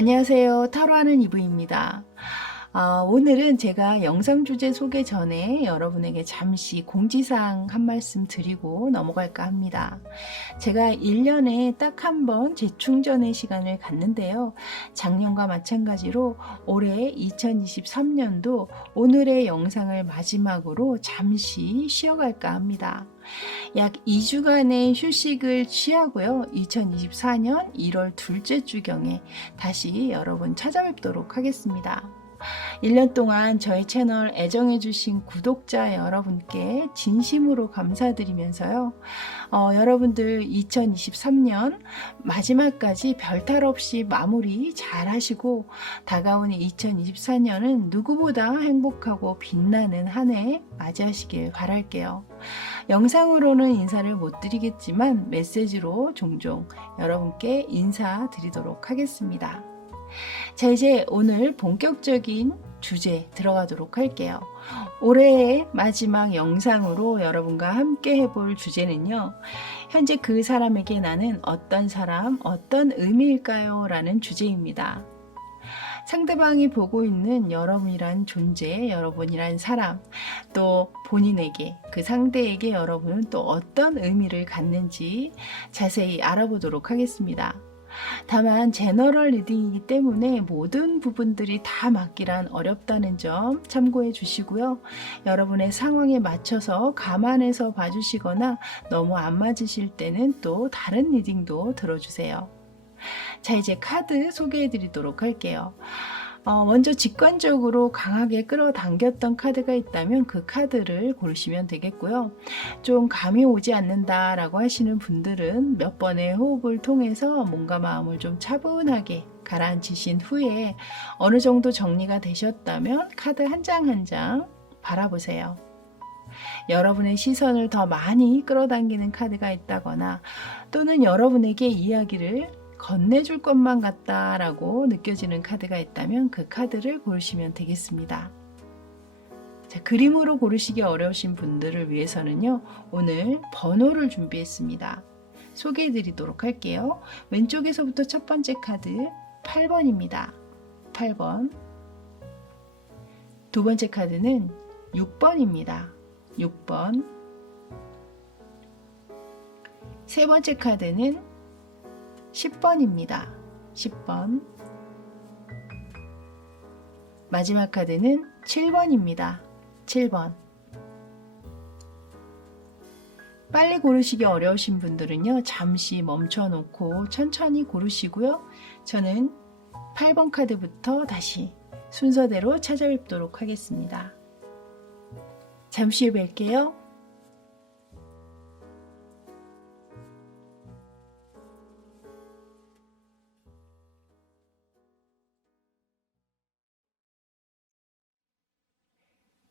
안녕하세요. 타로하는 이브입니다. 오늘은 제가 영상 주제 소개 전에 여러분에게 잠시 공지사항 한 말씀 드리고 넘어갈까 합니다. 제가 1년에 딱 한 번 재충전의 시간을 갖는데요. 작년과 마찬가지로 올해 2023년도 오늘의 영상을 마지막으로 잠시 쉬어갈까 합니다. 약 2주간의 휴식을 취하고요. 2024년 1월 둘째 주경에 다시 여러분 찾아뵙도록 하겠습니다. 1년 동안 저희 채널 애정해주신 구독자 여러분께 진심으로 감사드리면서요. 여러분들 2023년 마지막까지 별탈 없이 마무리 잘 하시고 다가오는 2024년은 누구보다 행복하고 빛나는 한 해 맞이하시길 바랄게요. 영상으로는 인사를 못 드리겠지만 메시지로 종종 여러분께 인사드리도록 하겠습니다. 자, 이제 오늘 본격적인 주제 들어가도록 할게요. 올해의 마지막 영상으로 여러분과 함께 해볼 주제는요. 현재 그 사람에게 나는 어떤 사람, 어떤 의미일까요? 라는 주제입니다. 상대방이 보고 있는 여러분이란 존재, 여러분이란 사람, 또 본인에게, 그 상대에게 여러분은 또 어떤 의미를 갖는지 자세히 알아보도록 하겠습니다. 다만 제너럴 리딩이기 때문에 모든 부분들이 다 맞기란 어렵다는 점 참고해 주시고요. 여러분의 상황에 맞춰서 감안해서 봐주시거나 너무 안 맞으실 때는 또 다른 리딩도 들어주세요. 자, 이제 카드 소개해 드리도록 할게요. 먼저 직관적으로 강하게 끌어당겼던 카드가 있다면 그 카드를 고르시면 되겠고요. 좀 감이 오지 않는다 라고 하시는 분들은 몇 번의 호흡을 통해서 몸과 마음을 좀 차분하게 가라앉히신 후에 어느 정도 정리가 되셨다면 카드 한 장 한 장 바라보세요. 여러분의 시선을 더 많이 끌어당기는 카드가 있다거나 또는 여러분에게 이야기를 건네줄 것만 같다라고 느껴지는 카드가 있다면 그 카드를 고르시면 되겠습니다. 자, 그림으로 고르시기 어려우신 분들을 위해서는요, 오늘 번호를 준비했습니다. 소개해 드리도록 할게요. 왼쪽에서부터 첫 번째 카드 8번입니다. 8번. 두 번째 카드는 6번입니다. 6번. 세 번째 카드는 10번입니다. 10번. 마지막 카드는 7번입니다. 7번. 빨리 고르시기 어려우신 분들은요, 잠시 멈춰 놓고 천천히 고르시고요. 저는 8번 카드부터 다시 순서대로 찾아뵙도록 하겠습니다. 잠시 후에 뵐게요.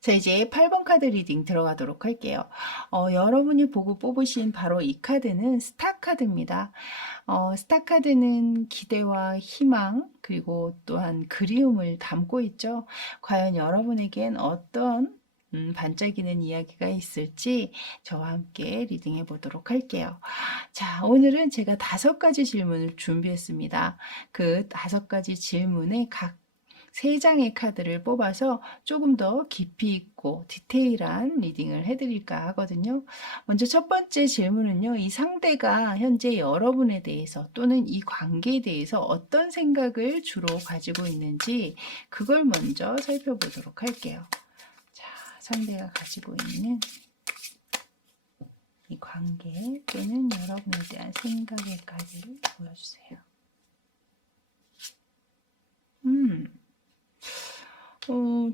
자, 이제 8번 카드 리딩 들어가도록 할게요. 여러분이 보고 뽑으신 바로 이 카드는 스타 카드입니다. 스타 카드는 기대와 희망 그리고 또한 그리움을 담고 있죠. 과연 여러분에겐 어떤 반짝이는 이야기가 있을지 저와 함께 리딩해 보도록 할게요. 자, 오늘은 제가 5가지 질문을 준비했습니다. 그 5가지 질문에 각 3장의 카드를 뽑아서 조금 더 깊이 있고 디테일한 리딩을 해드릴까 하거든요. 먼저 첫 번째 질문은요. 이 상대가 현재 여러분에 대해서 또는 이 관계에 대해서 어떤 생각을 주로 가지고 있는지 그걸 먼저 살펴보도록 할게요. 자, 상대가 가지고 있는 이 관계 또는 여러분에 대한 생각의 카드를 보여주세요.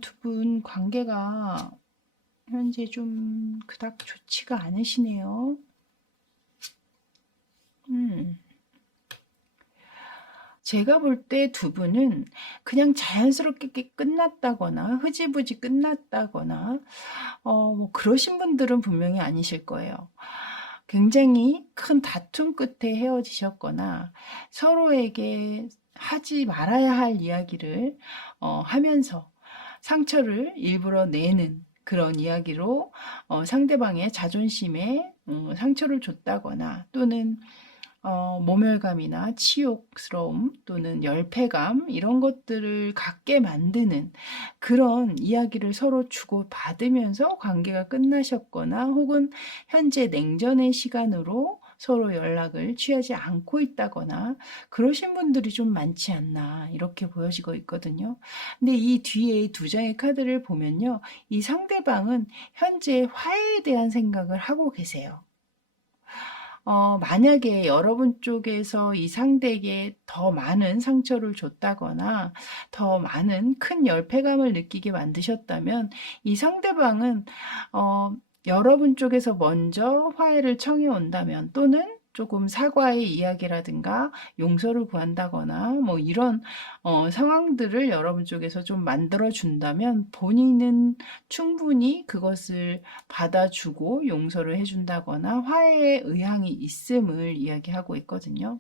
두 분 관계가 현재 좀 그닥 좋지가 않으시네요. 제가 볼 때 두 분은 그냥 자연스럽게 끝났다거나 흐지부지 끝났다거나 뭐 그러신 분들은 분명히 아니실 거예요. 굉장히 큰 다툼 끝에 헤어지셨거나 서로에게 하지 말아야 할 이야기를 하면서 상처를 일부러 내는 그런 이야기로 상대방의 자존심에 상처를 줬다거나 또는 모멸감이나 치욕스러움 또는 열패감 이런 것들을 갖게 만드는 그런 이야기를 서로 주고받으면서 관계가 끝나셨거나 혹은 현재 냉전의 시간으로 서로 연락을 취하지 않고 있다거나 그러신 분들이 좀 많지 않나 이렇게 보여지고 있거든요. 근데 이 뒤에 두 장의 카드를 보면요. 이 상대방은 현재 화해에 대한 생각을 하고 계세요. 만약에 여러분 쪽에서 이 상대에게 더 많은 상처를 줬다거나 더 많은 큰 열패감을 느끼게 만드셨다면 이 상대방은 어, 여러분 쪽에서 먼저 화해를 청해 온다면 또는 조금 사과의 이야기라든가 용서를 구한다거나 뭐 이런 상황들을 여러분 쪽에서 좀 만들어 준다면 본인은 충분히 그것을 받아주고 용서를 해준다거나 화해의 의향이 있음을 이야기하고 있거든요.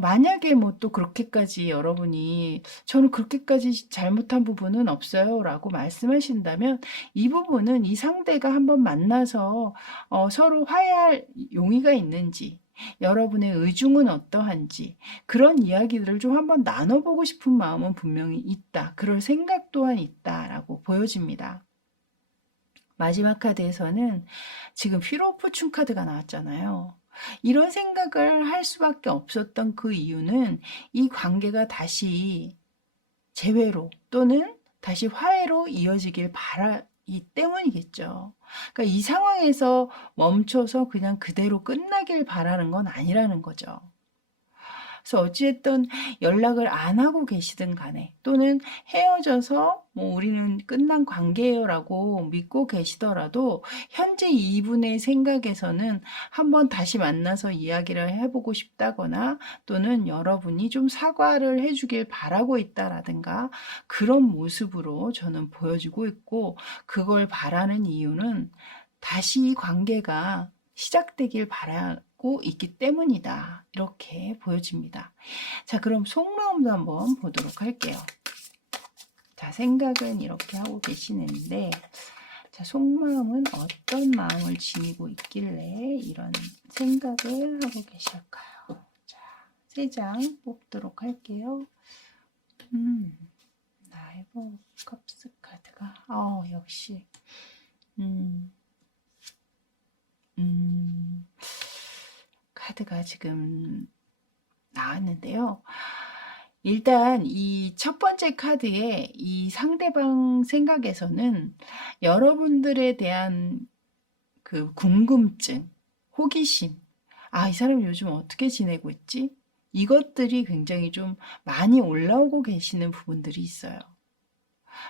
만약에 뭐 또 그렇게까지 여러분이 저는 그렇게까지 잘못한 부분은 없어요 라고 말씀하신다면 이 부분은 이 상대가 한번 만나서 서로 화해할 용의가 있는지 여러분의 의중은 어떠한지 그런 이야기들을 좀 한번 나눠보고 싶은 마음은 분명히 있다. 그럴 생각 또한 있다라고 보여집니다. 마지막 카드에서는 지금 휘로포춘 카드가 나왔잖아요. 이런 생각을 할 수밖에 없었던 그 이유는 이 관계가 다시 재회로 또는 다시 화해로 이어지길 바라기 때문이겠죠. 그러니까 이 상황에서 멈춰서 그냥 그대로 끝나길 바라는 건 아니라는 거죠. 그래서 어찌됐든 연락을 안 하고 계시든 간에 또는 헤어져서 뭐 우리는 끝난 관계예요라고 믿고 계시더라도 현재 이분의 생각에서는 한번 다시 만나서 이야기를 해보고 싶다거나 또는 여러분이 좀 사과를 해주길 바라고 있다라든가 그런 모습으로 저는 보여지고 있고 그걸 바라는 이유는 다시 이 관계가 시작되길 바라고 있기 때문이다. 이렇게 보여집니다. 자, 그럼 속마음도 한번 보도록 할게요. 자, 생각은 이렇게 하고 계시는데, 자, 속마음은 어떤 마음을 지니고 있길래 이런 생각을 하고 계실까요? 자, 3장 뽑도록 할게요. 나이버 컵스 카드가, 역시, 카드가 지금 나왔는데요. 일단 이 첫 번째 카드에 이 상대방 생각에서는 여러분들에 대한 그 궁금증, 호기심, 이 사람 요즘 어떻게 지내고 있지? 이것들이 굉장히 좀 많이 올라오고 계시는 부분들이 있어요.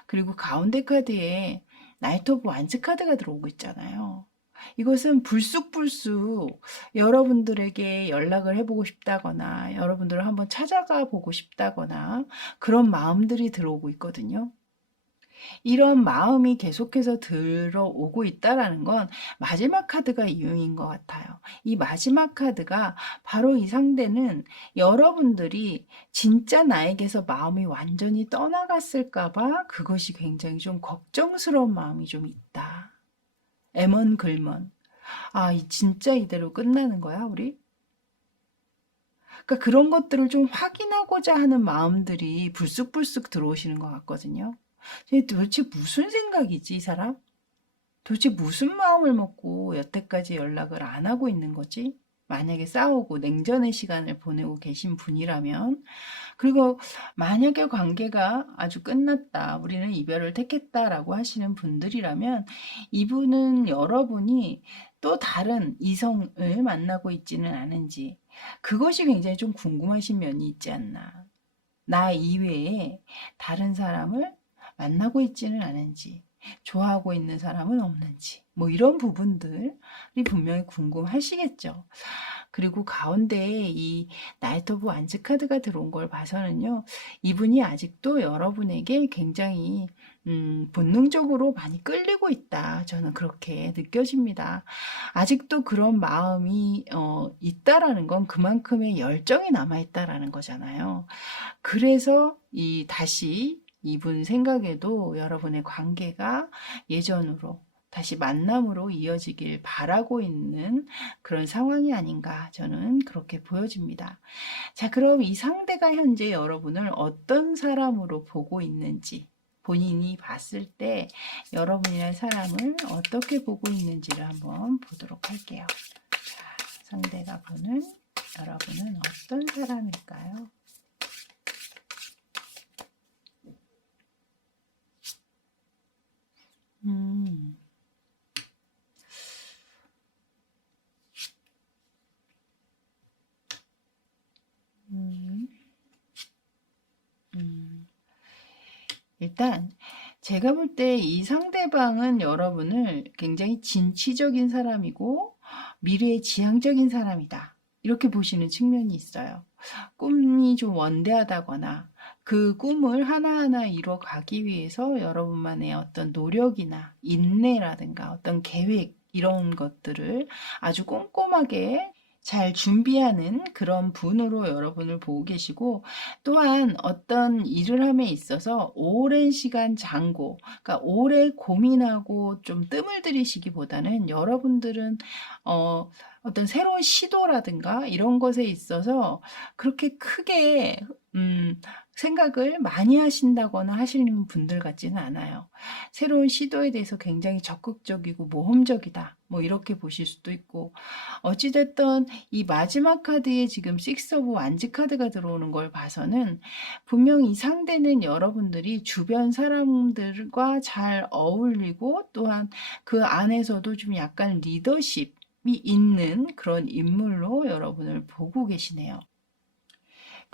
그리고 가운데 카드에 나이트 오브 완즈 카드가 들어오고 있잖아요. 이것은 불쑥불쑥 여러분들에게 연락을 해보고 싶다거나 여러분들을 한번 찾아가 보고 싶다거나 그런 마음들이 들어오고 있거든요. 이런 마음이 계속해서 들어오고 있다라는 건 마지막 카드가 이유인 것 같아요. 이 마지막 카드가 바로 이 상대는 여러분들이 진짜 나에게서 마음이 완전히 떠나갔을까봐 그것이 굉장히 좀 걱정스러운 마음이 좀 있다. 애먼글먼. 진짜 이대로 끝나는 거야, 우리? 그러니까 그런 것들을 좀 확인하고자 하는 마음들이 불쑥불쑥 들어오시는 것 같거든요. 도대체 무슨 생각이지, 이 사람? 도대체 무슨 마음을 먹고 여태까지 연락을 안 하고 있는 거지? 만약에 싸우고 냉전의 시간을 보내고 계신 분이라면, 그리고 만약에 관계가 아주 끝났다, 우리는 이별을 택했다라고 하시는 분들이라면, 이분은 여러분이 또 다른 이성을 만나고 있지는 않은지, 그것이 굉장히 좀 궁금하신 면이 있지 않나. 나 이외에 다른 사람을 만나고 있지는 않은지, 좋아하고 있는 사람은 없는지, 뭐 이런 부분들이 분명히 궁금하시겠죠. 그리고 가운데에 이 나이트 오브 완즈 카드가 들어온 걸 봐서는요, 이분이 아직도 여러분에게 굉장히 본능적으로 많이 끌리고 있다. 저는 그렇게 느껴집니다. 아직도 그런 마음이 있다라는 건 그만큼의 열정이 남아있다라는 거잖아요. 그래서 다시 이분 생각에도 여러분의 관계가 예전으로 다시 만남으로 이어지길 바라고 있는 그런 상황이 아닌가 저는 그렇게 보여집니다. 자, 그럼 이 상대가 현재 여러분을 어떤 사람으로 보고 있는지, 본인이 봤을 때 여러분이라는 사람을 어떻게 보고 있는지를 한번 보도록 할게요. 자, 상대가 보는 여러분은 어떤 사람일까요? 음, 음, 음. 일단 제가 볼 때 이 상대방은 여러분을 굉장히 진취적인 사람이고 미래에 지향적인 사람이다. 이렇게 보시는 측면이 있어요. 꿈이 좀 원대하다거나 그 꿈을 하나하나 이뤄가기 위해서 여러분만의 어떤 노력이나 인내라든가 어떤 계획 이런 것들을 아주 꼼꼼하게 잘 준비하는 그런 분으로 여러분을 보고 계시고, 또한 어떤 일을 함에 있어서 오랜 시간 장고, 그러니까 오래 고민하고 좀 뜸을 들이시기보다는 여러분들은 어떤 새로운 시도라든가 이런 것에 있어서 그렇게 크게 생각을 많이 하신다거나 하시는 분들 같지는 않아요. 새로운 시도에 대해서 굉장히 적극적이고 모험적이다. 뭐 이렇게 보실 수도 있고, 어찌됐든 이 마지막 카드에 지금 식스 오브 완즈 카드가 들어오는 걸 봐서는 분명 이 상대는 여러분들이 주변 사람들과 잘 어울리고 또한 그 안에서도 좀 약간 리더십이 있는 그런 인물로 여러분을 보고 계시네요.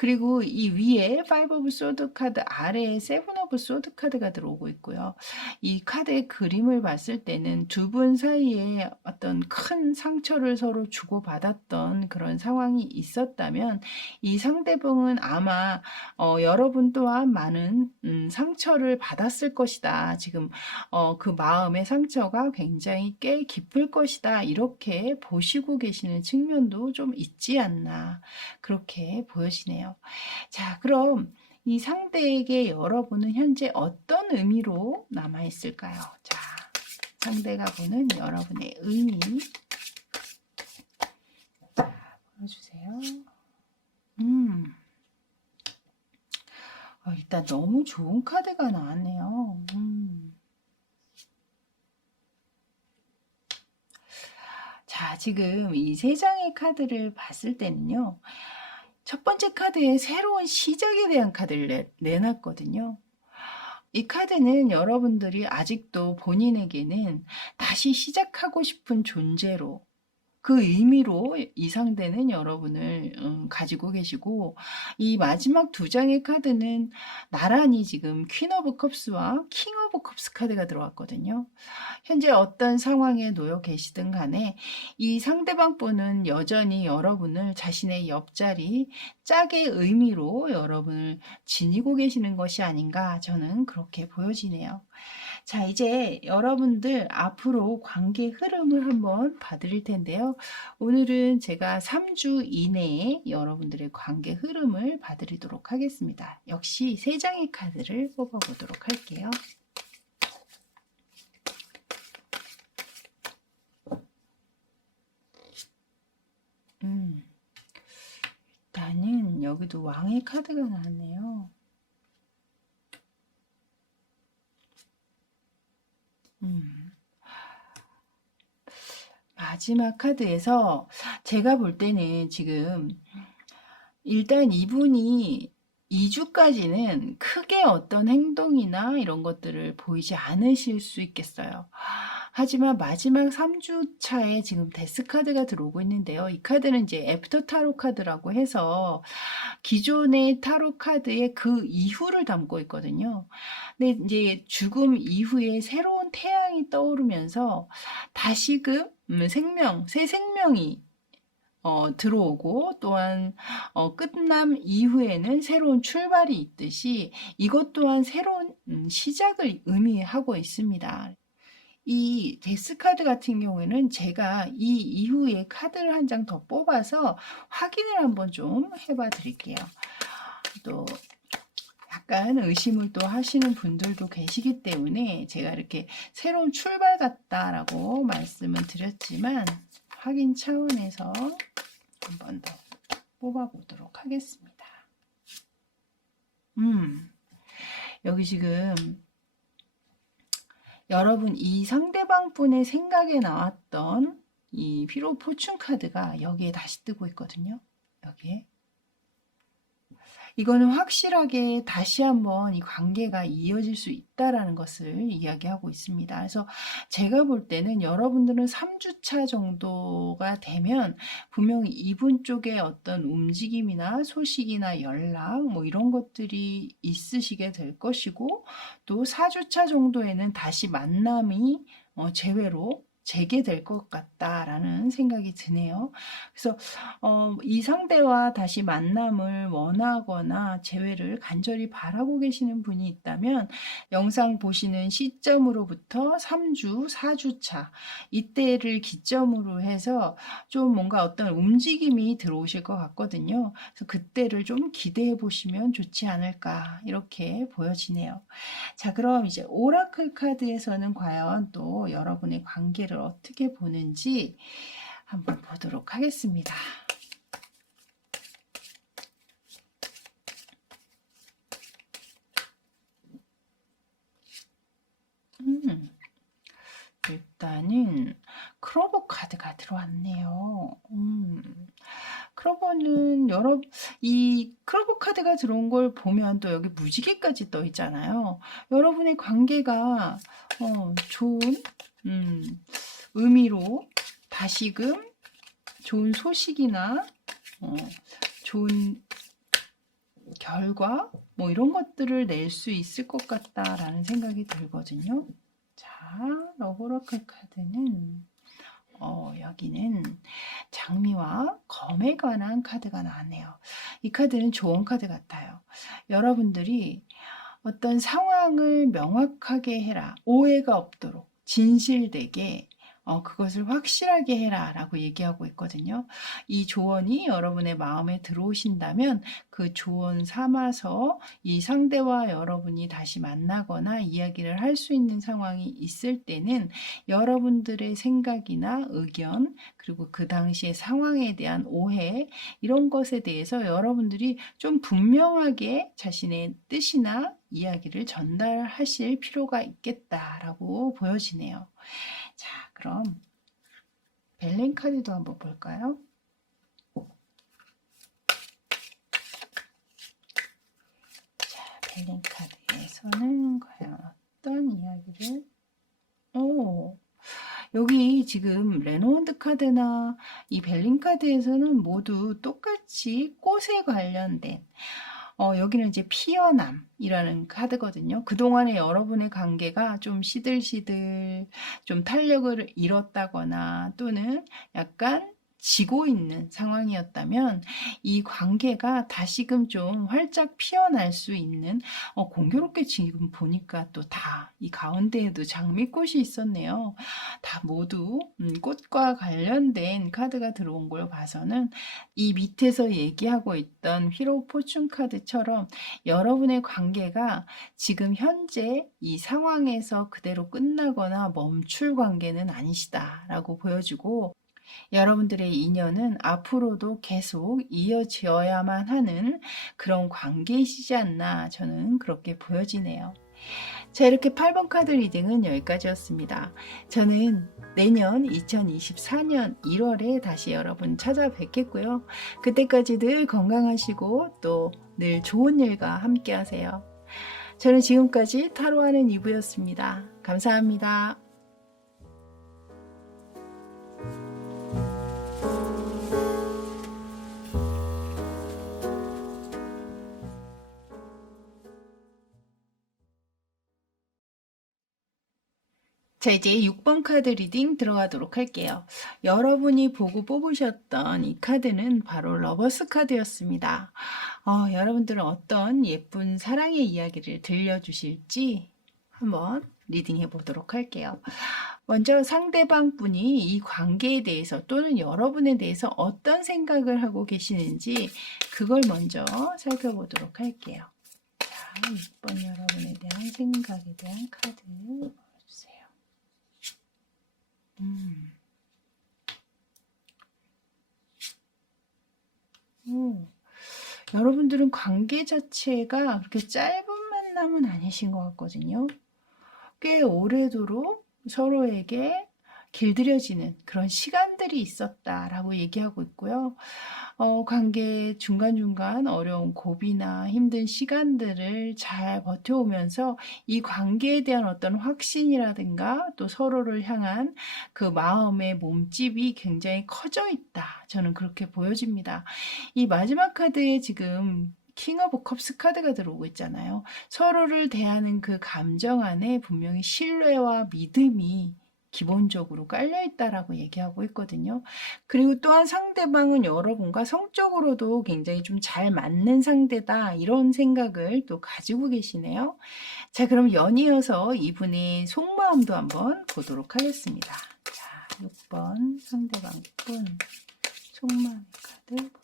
그리고 이 위에 5 오브 소드 카드 아래에 7 오브 소드 카드가 들어오고 있고요. 이 카드의 그림을 봤을 때는 두 분 사이에 어떤 큰 상처를 서로 주고받았던 그런 상황이 있었다면 이 상대방은 아마 여러분 또한 많은 상처를 받았을 것이다. 지금 그 마음의 상처가 굉장히 꽤 깊을 것이다. 이렇게 보시고 계시는 측면도 좀 있지 않나 그렇게 보여지네요. 자, 그럼 이 상대에게 여러분은 현재 어떤 의미로 남아 있을까요? 자, 상대가 보는 여러분의 의미 보여주세요. 일단 너무 좋은 카드가 나왔네요. 자, 지금 이 세 장의 카드를 봤을 때는요. 첫 번째 카드에 새로운 시작에 대한 카드를 내놨거든요. 이 카드는 여러분들이 아직도 본인에게는 다시 시작하고 싶은 존재로 그 의미로 이 상대는 여러분을 가지고 계시고, 이 마지막 두 장의 카드는 나란히 지금 퀸 오브 컵스와 킹 오브 컵스 카드가 들어왔거든요. 현재 어떤 상황에 놓여 계시든 간에 이 상대방 분은 여전히 여러분을 자신의 옆자리 짝의 의미로 여러분을 지니고 계시는 것이 아닌가 저는 그렇게 보여지네요. 자, 이제 여러분들 앞으로 관계 흐름을 한번 봐드릴 텐데요. 오늘은 제가 3주 이내에 여러분들의 관계 흐름을 봐드리도록 하겠습니다. 역시 3장의 카드를 뽑아보도록 할게요. 일단은 여기도 왕의 카드가 나왔네요. 마지막 카드에서 제가 볼 때는 지금 일단 이분이 2주까지는 크게 어떤 행동이나 이런 것들을 보이지 않으실 수 있겠어요. 하지만 마지막 3주 차에 지금 데스 카드가 들어오고 있는데요. 이 카드는 이제 애프터 타로 카드라고 해서 기존의 타로 카드의 그 이후를 담고 있거든요. 근데 이제 죽음 이후에 새로운 태양이 떠오르면서 다시금 새 생명이 들어오고, 또한 끝남 이후에는 새로운 출발이 있듯이 이것 또한 새로운 시작을 의미하고 있습니다. 이 데스 카드 같은 경우에는 제가 이 이후에 카드를 한 장 더 뽑아서 확인을 한번 좀 해봐 드릴게요. 또 약간 의심을 또 하시는 분들도 계시기 때문에 제가 이렇게 새로운 출발 같다라고 말씀을 드렸지만 확인 차원에서 한 번 더 뽑아보도록 하겠습니다. 여기 지금 여러분 이 상대방 분의 생각에 나왔던 이 피로 포춘 카드가 여기에 다시 뜨고 있거든요. 여기에. 이거는 확실하게 다시 한번 이 관계가 이어질 수 있다라는 것을 이야기하고 있습니다. 그래서 제가 볼 때는 여러분들은 3주차 정도가 되면 분명히 이분 쪽에 어떤 움직임이나 소식이나 연락 뭐 이런 것들이 있으시게 될 것이고, 또 4주차 정도에는 다시 만남이 재회로 재개될 것 같다라는 생각이 드네요. 그래서 이 상대와 다시 만남을 원하거나 재회를 간절히 바라고 계시는 분이 있다면 영상 보시는 시점으로부터 3주, 4주차 이때를 기점으로 해서 좀 뭔가 어떤 움직임이 들어오실 것 같거든요. 그래서 그때를 좀 기대해 보시면 좋지 않을까 이렇게 보여지네요. 자, 그럼 이제 오라클 카드에서는 과연 또 여러분의 관계를 어떻게 보는지 한번 보도록 하겠습니다. 일단은 크로버 카드가 들어왔네요. 크로버는 이 크로버 카드가 들어온 걸 보면 또 여기 무지개까지 떠 있잖아요. 여러분의 관계가 좋은 의미로 다시금 좋은 소식이나 좋은 결과 뭐 이런 것들을 낼 수 있을 것 같다라는 생각이 들거든요. 자, 러브라클 카드는 여기는 장미와 검에 관한 카드가 나왔네요. 이 카드는 조언 카드 같아요. 여러분들이 어떤 상황을 명확하게 해라. 오해가 없도록 진실되게 그것을 확실하게 해라 라고 얘기하고 있거든요. 이 조언이 여러분의 마음에 들어오신다면 그 조언 삼아서 이 상대와 여러분이 다시 만나거나 이야기를 할 수 있는 상황이 있을 때는 여러분들의 생각이나 의견, 그리고 그 당시의 상황에 대한 오해, 이런 것에 대해서 여러분들이 좀 분명하게 자신의 뜻이나 이야기를 전달하실 필요가 있겠다라고 보여지네요. 자, 그럼 벨렌 카드도 한번 볼까요? 자, 벨렌 카드에서는 과연 어떤 이야기를 여기 지금 레노드 카드나 이 벨린 카드에서는 모두 똑같이 꽃에 관련된 여기는 이제 피어남이라는 카드거든요. 그동안에 여러분의 관계가 좀 시들시들 좀 탄력을 잃었다거나 또는 약간 지고 있는 상황이었다면 이 관계가 다시금 좀 활짝 피어날 수 있는 공교롭게 지금 보니까 또 다 이 가운데에도 장미꽃이 있었네요. 다 모두 꽃과 관련된 카드가 들어온 걸 봐서는 이 밑에서 얘기하고 있던 휘로 포춘 카드처럼 여러분의 관계가 지금 현재 이 상황에서 그대로 끝나거나 멈출 관계는 아니시다라고 보여주고, 여러분들의 인연은 앞으로도 계속 이어져야만 하는 그런 관계이시지 않나 저는 그렇게 보여지네요. 자, 이렇게 8번 카드 리딩은 여기까지였습니다. 저는 내년 2024년 1월에 다시 여러분 찾아뵙겠고요. 그때까지 늘 건강하시고 또 늘 좋은 일과 함께 하세요. 저는 지금까지 타로하는 이브였습니다. 감사합니다. 자, 이제 6번 카드 리딩 들어가도록 할게요. 여러분이 보고 뽑으셨던 이 카드는 바로 러버스 카드였습니다. 여러분들은 어떤 예쁜 사랑의 이야기를 들려주실지 한번 리딩해 보도록 할게요. 먼저 상대방 분이 이 관계에 대해서 또는 여러분에 대해서 어떤 생각을 하고 계시는지 그걸 먼저 살펴보도록 할게요. 자, 6번 여러분에 대한 생각에 대한 카드 보여주세요. 여러분들은 관계 자체가 그렇게 짧은 만남은 아니신 것 같거든요. 꽤 오래도록 서로에게 길들여지는 그런 시간들이 있었다라고 얘기하고 있고요. 관계 중간중간 어려운 고비나 힘든 시간들을 잘 버텨오면서 이 관계에 대한 어떤 확신이라든가 또 서로를 향한 그 마음의 몸집이 굉장히 커져 있다. 저는 그렇게 보여집니다. 이 마지막 카드에 지금 킹 오브 컵스 카드가 들어오고 있잖아요. 서로를 대하는 그 감정 안에 분명히 신뢰와 믿음이 기본적으로 깔려 있다라고 얘기하고 있거든요. 그리고 또한 상대방은 여러분과 성적으로도 굉장히 좀 잘 맞는 상대다 이런 생각을 또 가지고 계시네요. 자, 그럼 연이어서 이분의 속마음도 한번 보도록 하겠습니다. 자, 6번 상대방 분 속마음의 카드 보여주세요.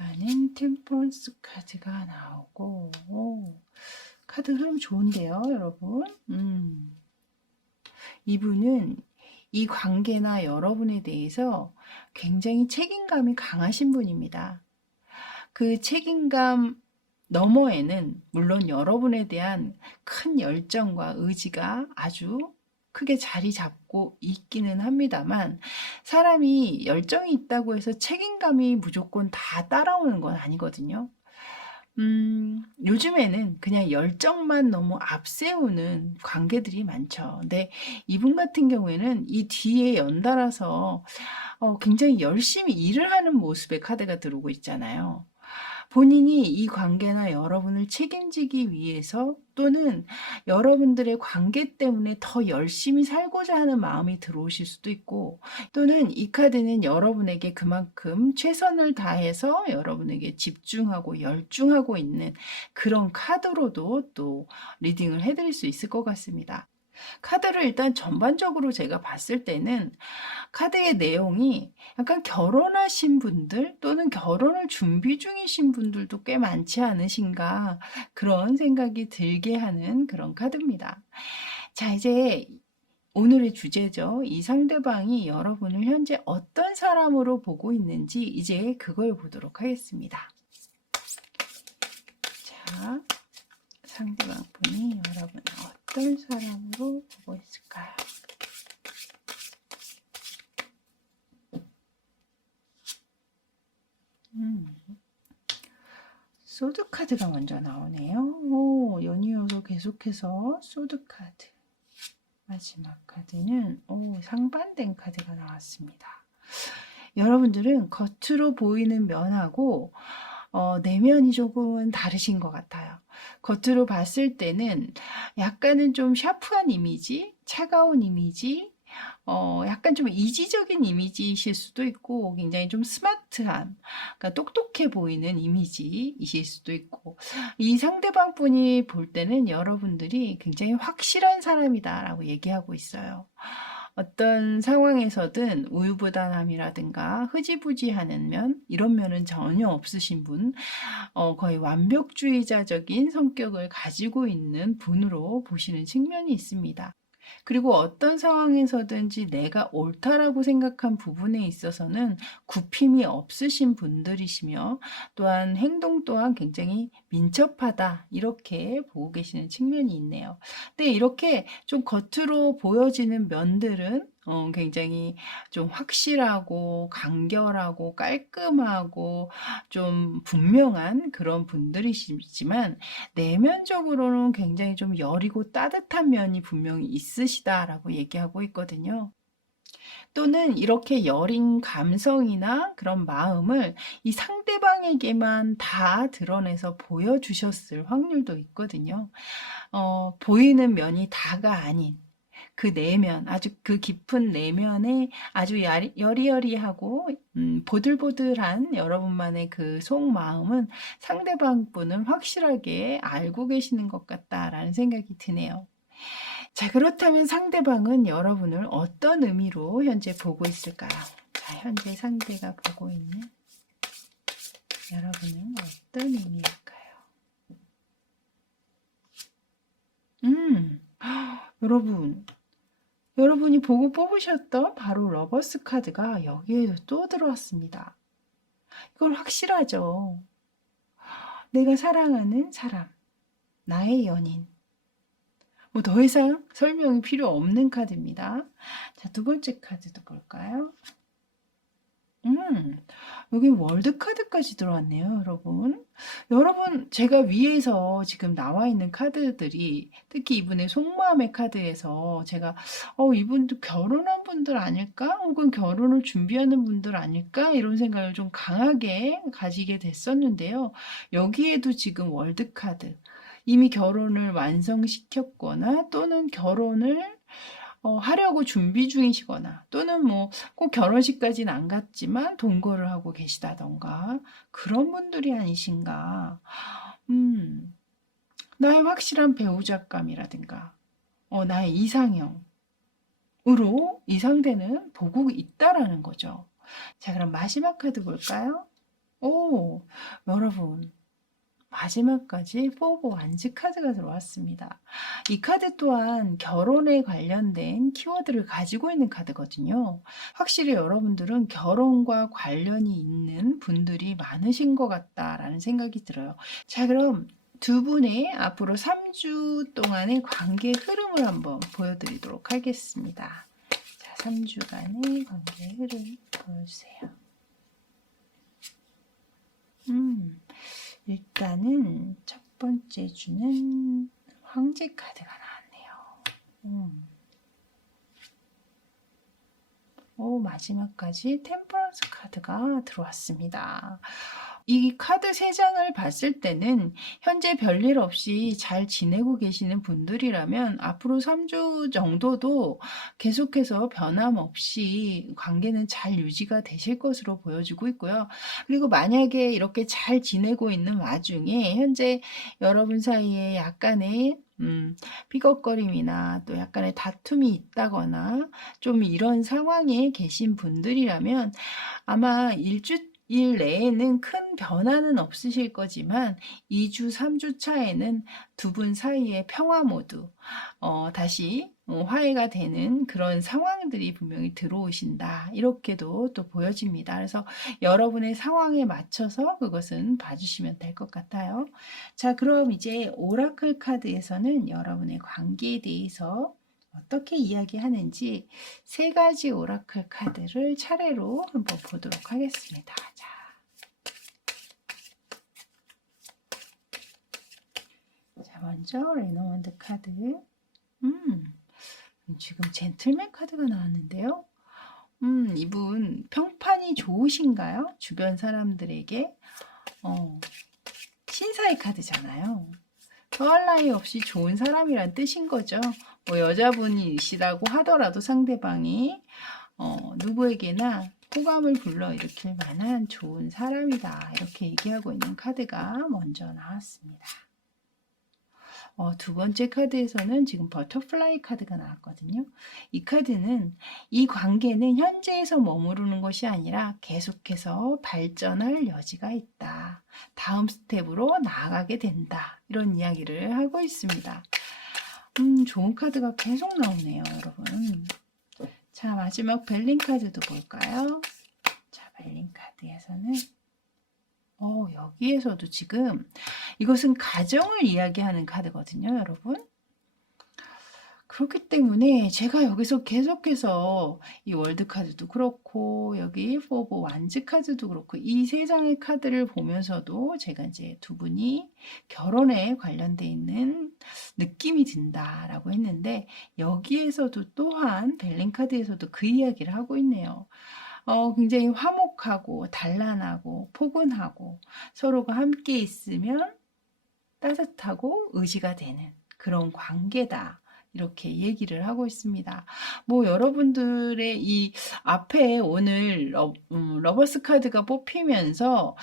나는 템퍼런스 카드가 나오고 카드 흐름 좋은데요, 여러분. 이분은 이 관계나 여러분에 대해서 굉장히 책임감이 강하신 분입니다. 그 책임감 너머에는 물론 여러분에 대한 큰 열정과 의지가 아주 크게 자리 잡고 있기는 합니다만 사람이 열정이 있다고 해서 책임감이 무조건 다 따라오는 건 아니거든요. 요즘에는 그냥 열정만 너무 앞세우는 관계들이 많죠. 근데 이분 같은 경우에는 이 뒤에 연달아서 굉장히 열심히 일을 하는 모습의 카드가 들어오고 있잖아요. 본인이 이 관계나 여러분을 책임지기 위해서 또는 여러분들의 관계 때문에 더 열심히 살고자 하는 마음이 들어오실 수도 있고 또는 이 카드는 여러분에게 그만큼 최선을 다해서 여러분에게 집중하고 열중하고 있는 그런 카드로도 또 리딩을 해드릴 수 있을 것 같습니다. 카드를 일단 전반적으로 제가 봤을 때는 카드의 내용이 약간 결혼하신 분들 또는 결혼을 준비 중이신 분들도 꽤 많지 않으신가 그런 생각이 들게 하는 그런 카드입니다. 자, 이제 오늘의 주제죠. 이 상대방이 여러분을 현재 어떤 사람으로 보고 있는지 이제 그걸 보도록 하겠습니다. 자, 상대방 분이 여러분을 어떤 사람으로 보고 있을까요? 소드 카드가 먼저 나오네요. 연이어서 계속해서 소드 카드. 마지막 카드는 상반된 카드가 나왔습니다. 여러분들은 겉으로 보이는 면하고 내면이 조금은 다르신 것 같아요. 겉으로 봤을 때는 약간은 좀 샤프한 이미지, 차가운 이미지, 약간 좀 이지적인 이미지이실 수도 있고 굉장히 좀 스마트한, 그러니까 똑똑해 보이는 이미지이실 수도 있고 이 상대방 분이 볼 때는 여러분들이 굉장히 확실한 사람이다라고 얘기하고 있어요. 어떤 상황에서든 우유부단함이라든가 흐지부지하는 면 이런 면은 전혀 없으신 분, 거의 완벽주의자적인 성격을 가지고 있는 분으로 보시는 측면이 있습니다. 그리고 어떤 상황에서든지 내가 옳다라고 생각한 부분에 있어서는 굽힘이 없으신 분들이시며 또한 행동 또한 굉장히 민첩하다 이렇게 보고 계시는 측면이 있네요. 근데 이렇게 좀 겉으로 보여지는 면들은 굉장히 좀 확실하고 간결하고 깔끔하고 좀 분명한 그런 분들이시지만 내면적으로는 굉장히 좀 여리고 따뜻한 면이 분명히 있으시다라고 얘기하고 있거든요. 또는 이렇게 여린 감성이나 그런 마음을 이 상대방에게만 다 드러내서 보여주셨을 확률도 있거든요. 보이는 면이 다가 아닌 그 내면, 아주 그 깊은 내면에 아주 여리여리하고 보들보들한 여러분만의 그 속마음은 상대방 분은 확실하게 알고 계시는 것 같다라는 생각이 드네요. 자, 그렇다면 상대방은 여러분을 어떤 의미로 현재 보고 있을까요? 자, 현재 상대가 보고 있는 여러분은 어떤 의미일까요? 여러분이 보고 뽑으셨던 바로 러버스 카드가 여기에도 또 들어왔습니다. 이건 확실하죠. 내가 사랑하는 사람, 나의 연인. 뭐 더 이상 설명이 필요 없는 카드입니다. 자, 두 번째 카드도 볼까요? 여기 월드카드까지 들어왔네요, 여러분. 여러분, 제가 위에서 지금 나와 있는 카드들이, 특히 이분의 속마음의 카드에서 제가, 이분도 결혼한 분들 아닐까? 혹은 결혼을 준비하는 분들 아닐까? 이런 생각을 좀 강하게 가지게 됐었는데요. 여기에도 지금 월드카드, 이미 결혼을 완성시켰거나 또는 결혼을 하려고 준비 중이시거나 또는 뭐 꼭 결혼식까지는 안 갔지만 동거를 하고 계시다던가 그런 분들이 아니신가. 나의 확실한 배우자감이라든가 나의 이상형으로 이 상대는 보고 있다라는 거죠. 자, 그럼 마지막 카드 볼까요? 오, 여러분. 마지막까지 포브 완즈 카드가 들어왔습니다. 이 카드 또한 결혼에 관련된 키워드를 가지고 있는 카드거든요. 확실히 여러분들은 결혼과 관련이 있는 분들이 많으신 것 같다라는 생각이 들어요. 자, 그럼 두 분의 앞으로 3주 동안의 관계 흐름을 한번 보여드리도록 하겠습니다. 자, 3주간의 관계 흐름 보여주세요. 일단은 첫 번째 주는 황제 카드가 나왔네요. 마지막까지 템퍼런스 카드가 들어왔습니다. 이 카드 3장을 봤을 때는 현재 별일 없이 잘 지내고 계시는 분들이라면 앞으로 3주 정도도 계속해서 변함없이 관계는 잘 유지가 되실 것으로 보여지고 있고요. 그리고 만약에 이렇게 잘 지내고 있는 와중에 현재 여러분 사이에 약간의 삐걱거림이나 또 약간의 다툼이 있다거나 좀 이런 상황에 계신 분들이라면 아마 일주일 내에는 큰 변화는 없으실 거지만 2주, 3주 차에는 두 분 사이의 평화 모드, 다시 화해가 되는 그런 상황들이 분명히 들어오신다. 이렇게도 또 보여집니다. 그래서 여러분의 상황에 맞춰서 그것은 봐주시면 될 것 같아요. 자, 그럼 이제 오라클 카드에서는 여러분의 관계에 대해서 어떻게 이야기하는지 3가지 오라클 카드를 차례로 한번 보도록 하겠습니다. 자, 먼저 레노먼드 카드. 지금 젠틀맨 카드가 나왔는데요. 이분 평판이 좋으신가요? 주변 사람들에게 신사의 카드잖아요. 더할 나위 없이 좋은 사람이란 뜻인 거죠. 뭐 여자분이시라고 하더라도 상대방이 누구에게나 호감을 불러일으킬 만한 좋은 사람이다. 이렇게 얘기하고 있는 카드가 먼저 나왔습니다. 두 번째 카드에서는 지금 버터플라이 카드가 나왔거든요. 이 카드는 이 관계는 현재에서 머무르는 것이 아니라 계속해서 발전할 여지가 있다. 다음 스텝으로 나아가게 된다. 이런 이야기를 하고 있습니다. 좋은 카드가 계속 나오네요, 여러분. 자, 마지막 벨린 카드도 볼까요? 자, 벨린 카드에서는 여기에서도 지금 이것은 가정을 이야기하는 카드거든요, 여러분. 그렇기 때문에 제가 여기서 계속해서 이 월드 카드도 그렇고 여기 포브 완즈 카드도 그렇고 이 3장의 카드를 보면서도 제가 이제 두 분이 결혼에 관련돼 있는 느낌이 든다라고 했는데 여기에서도 또한 벨린 카드에서도 그 이야기를 하고 있네요. 굉장히 화목하고 단란하고 포근하고 서로가 함께 있으면 따뜻하고 의지가 되는 그런 관계다. 이렇게 얘기를 하고 있습니다. 뭐 여러분들의 이 앞에 오늘 러버스 카드가 뽑히면서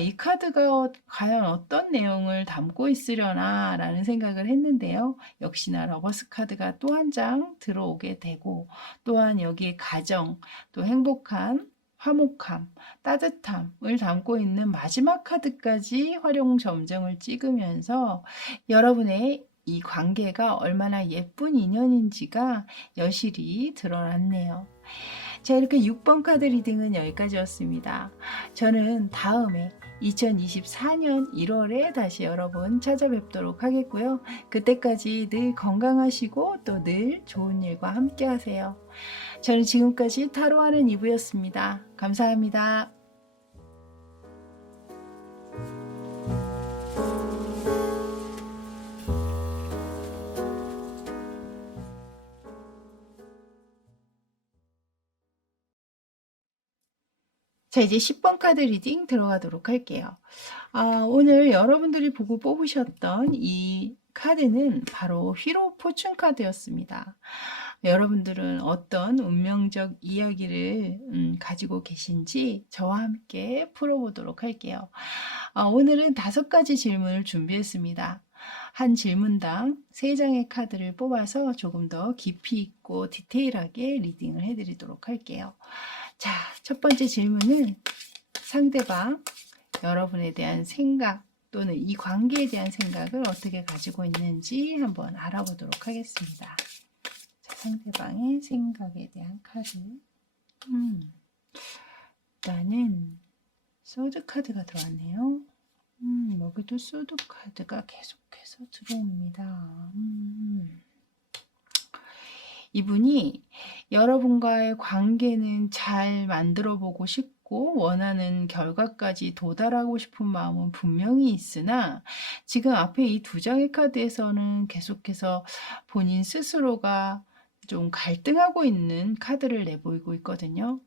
이 카드가 과연 어떤 내용을 담고 있으려나 라는 생각을 했는데요. 역시나 러버스 카드가 또 한 장 들어오게 되고, 또한 여기에 가정, 또 행복한 화목함, 따뜻함을 담고 있는 마지막 카드까지 활용 점정을 찍으면서 여러분의 이 관계가 얼마나 예쁜 인연인지가 여실히 드러났네요. 자, 이렇게 6번 카드 리딩은 여기까지였습니다. 저는 다음에 2024년 1월에 다시 여러분 찾아뵙도록 하겠고요. 그때까지 늘 건강하시고 또 늘 좋은 일과 함께 하세요. 저는 지금까지 타로하는 이브였습니다. 감사합니다. 자, 이제 10번 카드 리딩 들어가도록 할게요. 오늘 여러분들이 보고 뽑으셨던 이 카드는 바로 휘로 포춘 카드였습니다. 여러분들은 어떤 운명적 이야기를 가지고 계신지 저와 함께 풀어보도록 할게요. 오늘은 5가지 질문을 준비했습니다. 한 질문당 3장의 카드를 뽑아서 조금 더 깊이 있고 디테일하게 리딩을 해드리도록 할게요. 자, 첫 번째 질문은 상대방, 여러분에 대한 생각 또는 이 관계에 대한 생각을 어떻게 가지고 있는지 한번 알아보도록 하겠습니다. 자, 상대방의 생각에 대한 카드. 일단은 소드 카드가 들어왔네요. 여기도 소드 카드가 계속해서 들어옵니다. 이분이 여러분과의 관계는 잘 만들어 보고 싶고 원하는 결과까지 도달하고 싶은 마음은 분명히 있으나 지금 앞에 이 2장의 카드에서는 계속해서 본인 스스로가 좀 갈등하고 있는 카드를 내보이고 있거든요.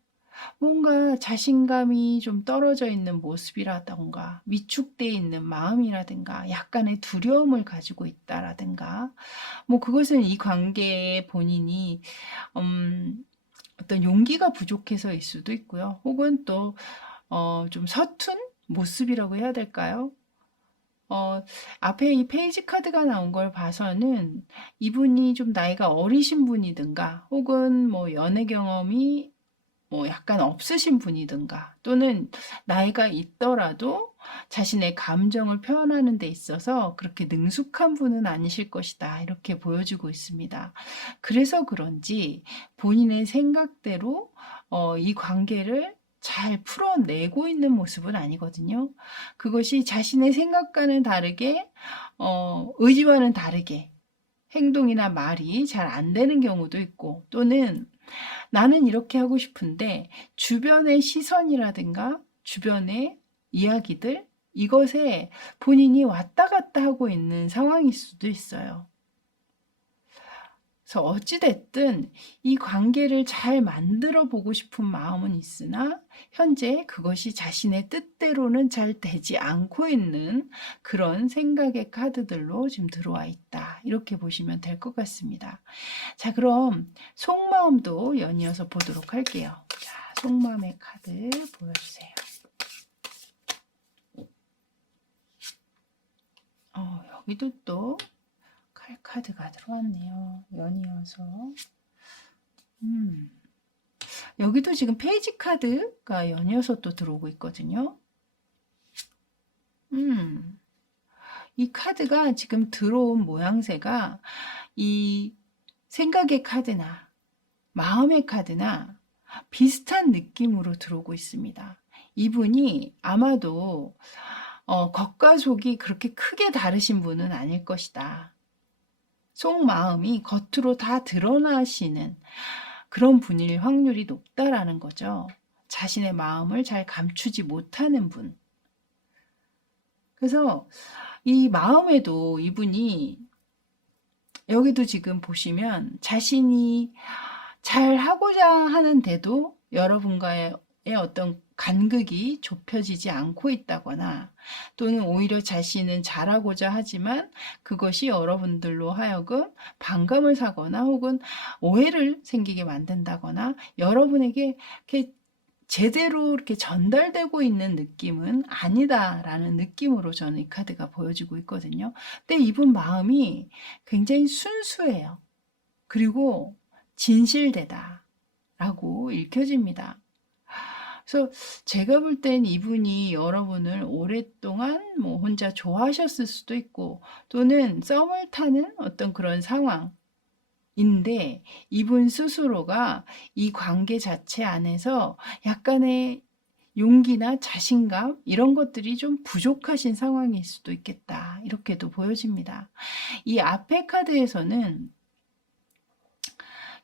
뭔가 자신감이 좀 떨어져 있는 모습이라던가 위축되어 있는 마음이라든가 약간의 두려움을 가지고 있다라든가 뭐 그것은 이 관계에 본인이 어떤 용기가 부족해서일 수도 있고요. 혹은 또 좀 서툰 모습이라고 해야 될까요? 앞에 이 페이지 카드가 나온 걸 봐서는 이분이 좀 나이가 어리신 분이든가 혹은 뭐 연애 경험이 뭐 약간 없으신 분이든가 또는 나이가 있더라도 자신의 감정을 표현하는 데 있어서 그렇게 능숙한 분은 아니실 것이다. 이렇게 보여주고 있습니다. 그래서 그런지 본인의 생각대로 이 관계를 잘 풀어내고 있는 모습은 아니거든요. 그것이 자신의 생각과는 다르게 의지와는 다르게 행동이나 말이 잘 안 되는 경우도 있고 또는 나는 이렇게 하고 싶은데 주변의 시선이라든가 주변의 이야기들 이것에 본인이 왔다 갔다 하고 있는 상황일 수도 있어요. 그래서 어찌됐든 이 관계를 잘 만들어 보고 싶은 마음은 있으나 현재 그것이 자신의 뜻대로는 잘 되지 않고 있는 그런 생각의 카드들로 지금 들어와 있다. 이렇게 보시면 될 것 같습니다. 자, 그럼 속마음도 연이어서 보도록 할게요. 자, 속마음의 카드 보여주세요. 여기도 또 칼카드가 들어왔네요. 연이어서. 여기도 지금 페이지 카드가 연이어서 또 들어오고 있거든요. 이 카드가 지금 들어온 모양새가 이 생각의 카드나 마음의 카드나 비슷한 느낌으로 들어오고 있습니다. 이분이 아마도 겉과 속이 그렇게 크게 다르신 분은 아닐 것이다. 속마음이 겉으로 다 드러나시는 그런 분일 확률이 높다라는 거죠. 자신의 마음을 잘 감추지 못하는 분. 그래서 이 마음에도 이분이 여기도 지금 보시면 자신이 잘 하고자 하는데도 여러분과의 어떤 간극이 좁혀지지 않고 있다거나 또는 오히려 자신은 잘하고자 하지만 그것이 여러분들로 하여금 반감을 사거나 혹은 오해를 생기게 만든다거나 여러분에게 이렇게 제대로 이렇게 전달되고 있는 느낌은 아니다라는 느낌으로 저는 이 카드가 보여지고 있거든요. 근데 이분 마음이 굉장히 순수해요. 그리고 진실되다라고 읽혀집니다. 그래서 제가 볼 땐 이분이 여러분을 오랫동안 뭐 혼자 좋아하셨을 수도 있고 또는 썸을 타는 어떤 그런 상황인데 이분 스스로가 이 관계 자체 안에서 약간의 용기나 자신감 이런 것들이 좀 부족하신 상황일 수도 있겠다. 이렇게도 보여집니다. 이 앞에 카드에서는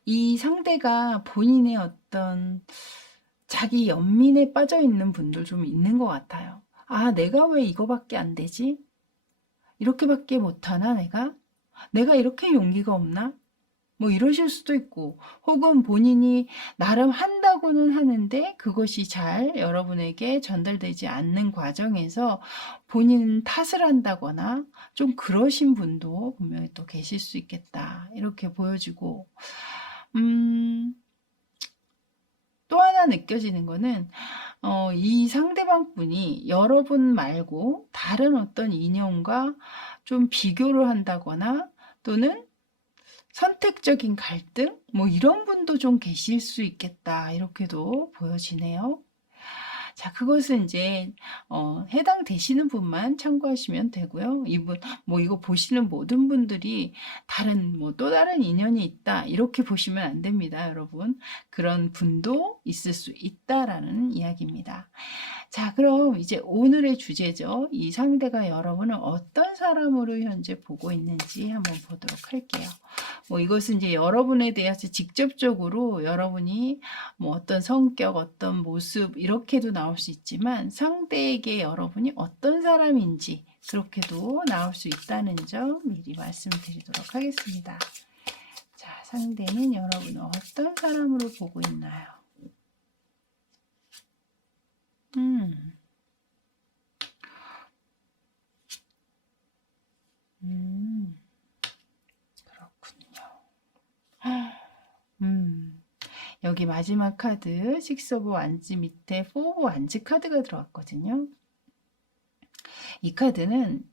이 상대가 본인의 어떤 자기 연민에 빠져 있는 분들 좀 있는 것 같아요. 아, 내가 왜 이거밖에 안 되지? 이렇게밖에 못하나, 내가? 내가 이렇게 용기가 없나? 뭐 이러실 수도 있고, 혹은 본인이 나름 한다고는 하는데 그것이 잘 여러분에게 전달되지 않는 과정에서 본인 탓을 한다거나 좀 그러신 분도 분명히 또 계실 수 있겠다. 이렇게 보여지고, 또 하나 느껴지는 거는 이 상대방 분이 여러분 말고 다른 어떤 인연과 좀 비교를 한다거나 또는 선택적인 갈등 뭐 이런 분도 좀 계실 수 있겠다 이렇게도 보여지네요. 자, 그것은 이제 해당되시는 분만 참고하시면 되고요. 이분 뭐 이거 보시는 모든 분들이 다른 뭐 또 다른 인연이 있다 이렇게 보시면 안 됩니다, 여러분. 그런 분도 있을 수 있다라는 이야기입니다. 자, 그럼 이제 오늘의 주제죠. 이 상대가 여러분을 어떤 사람으로 현재 보고 있는지 한번 보도록 할게요. 뭐 이것은 이제 여러분에 대해서 직접적으로 여러분이 뭐 어떤 성격, 어떤 모습 이렇게도 나올 수 있지만 상대에게 여러분이 어떤 사람인지 그렇게도 나올 수 있다는 점 미리 말씀드리도록 하겠습니다. 자, 상대는 여러분을 어떤 사람으로 보고 있나요? 음. 그렇군요. 여기 마지막 카드 식스 오브 완즈 밑에 포 오브 완즈 카드가 들어왔거든요. 이 카드는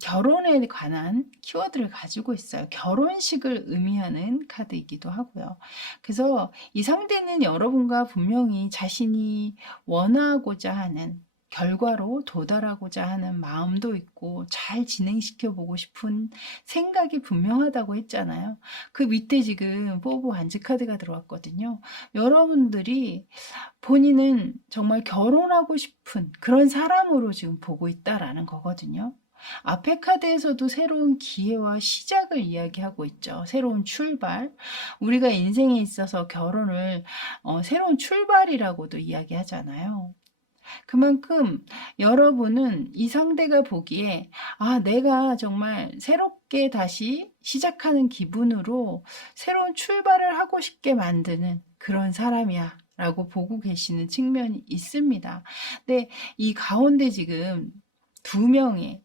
결혼에 관한 키워드를 가지고 있어요. 결혼식을 의미하는 카드이기도 하고요. 그래서 이 상대는 여러분과 분명히 자신이 원하고자 하는 결과로 도달하고자 하는 마음도 있고 잘 진행시켜 보고 싶은 생각이 분명하다고 했잖아요. 그 밑에 지금 포브 완즈 카드가 들어왔거든요. 여러분들이 본인은 정말 결혼하고 싶은 그런 사람으로 지금 보고 있다라는 거거든요. 앞에 카드에서도 새로운 기회와 시작을 이야기하고 있죠. 새로운 출발. 우리가 인생에 있어서 결혼을 새로운 출발이라고도 이야기하잖아요. 그만큼 여러분은 이 상대가 보기에 아, 내가 정말 새롭게 다시 시작하는 기분으로 새로운 출발을 하고 싶게 만드는 그런 사람이야 라고 보고 계시는 측면이 있습니다. 근데 이 가운데 지금 두 명의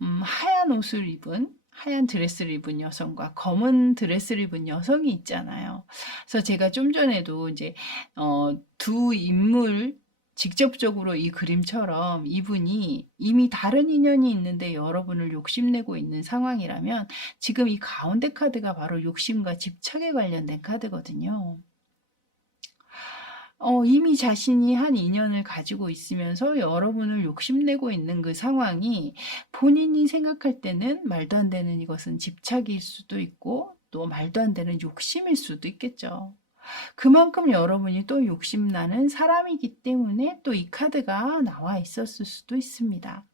하얀 옷을 입은 하얀 드레스를 입은 여성과 검은 드레스를 입은 여성이 있잖아요. 그래서 제가 좀 전에도 이제 두 인물 직접적으로 이 그림처럼 이분이 이미 다른 인연이 있는데 여러분을 욕심내고 있는 상황이라면 지금 이 가운데 카드가 바로 욕심과 집착에 관련된 카드거든요. 이미 자신이 한 인연을 가지고 있으면서 여러분을 욕심내고 있는 그 상황이 본인이 생각할 때는 말도 안 되는 이것은 집착일 수도 있고 또 말도 안 되는 욕심일 수도 있겠죠. 그만큼 여러분이 또 욕심나는 사람이기 때문에 또 이 카드가 나와 있었을 수도 있습니다.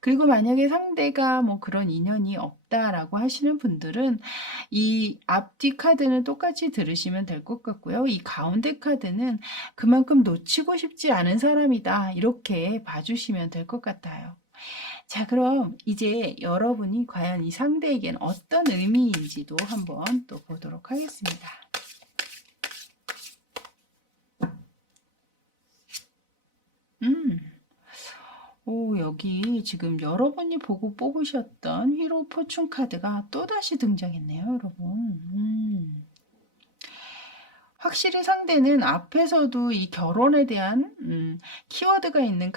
그리고 만약에 상대가 뭐 그런 인연이 없다라고 하시는 분들은 이 앞뒤 카드는 똑같이 들으시면 될 것 같고요. 이 가운데 카드는 그만큼 놓치고 싶지 않은 사람이다. 이렇게 봐주시면 될 것 같아요. 자, 그럼 이제 여러분이 과연 이 상대에겐 어떤 의미인지도 한번 또 보도록 하겠습니다. 음. 오, 여기 지금 여러분이 보고 뽑으셨던 휘로 포춘 카드가 또다시 등장했네요, 여러분. 확실히 상대는 앞에서도 이 결혼에 대한 키워드가 있는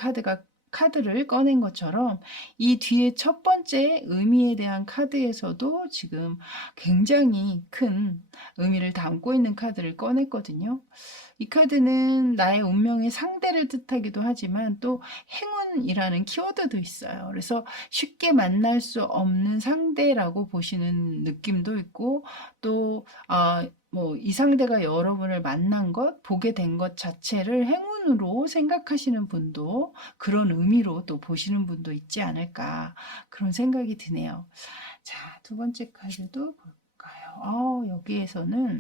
카드를 꺼낸 것처럼 이 뒤에 첫 번째 의미에 대한 카드에서도 지금 굉장히 큰 의미를 담고 있는 카드를 꺼냈거든요. 이 카드는 나의 운명의 상대를 뜻하기도 하지만 또 행운이라는 키워드도 있어요. 그래서 쉽게 만날 수 없는 상대라고 보시는 느낌도 있고 또 뭐 이 상대가 여러분을 만난 것, 보게 된 것 자체를 행운으로 생각하시는 분도 그런 의미로 또 보시는 분도 있지 않을까 그런 생각이 드네요. 자, 두 번째 카드도 볼까요? 여기에서는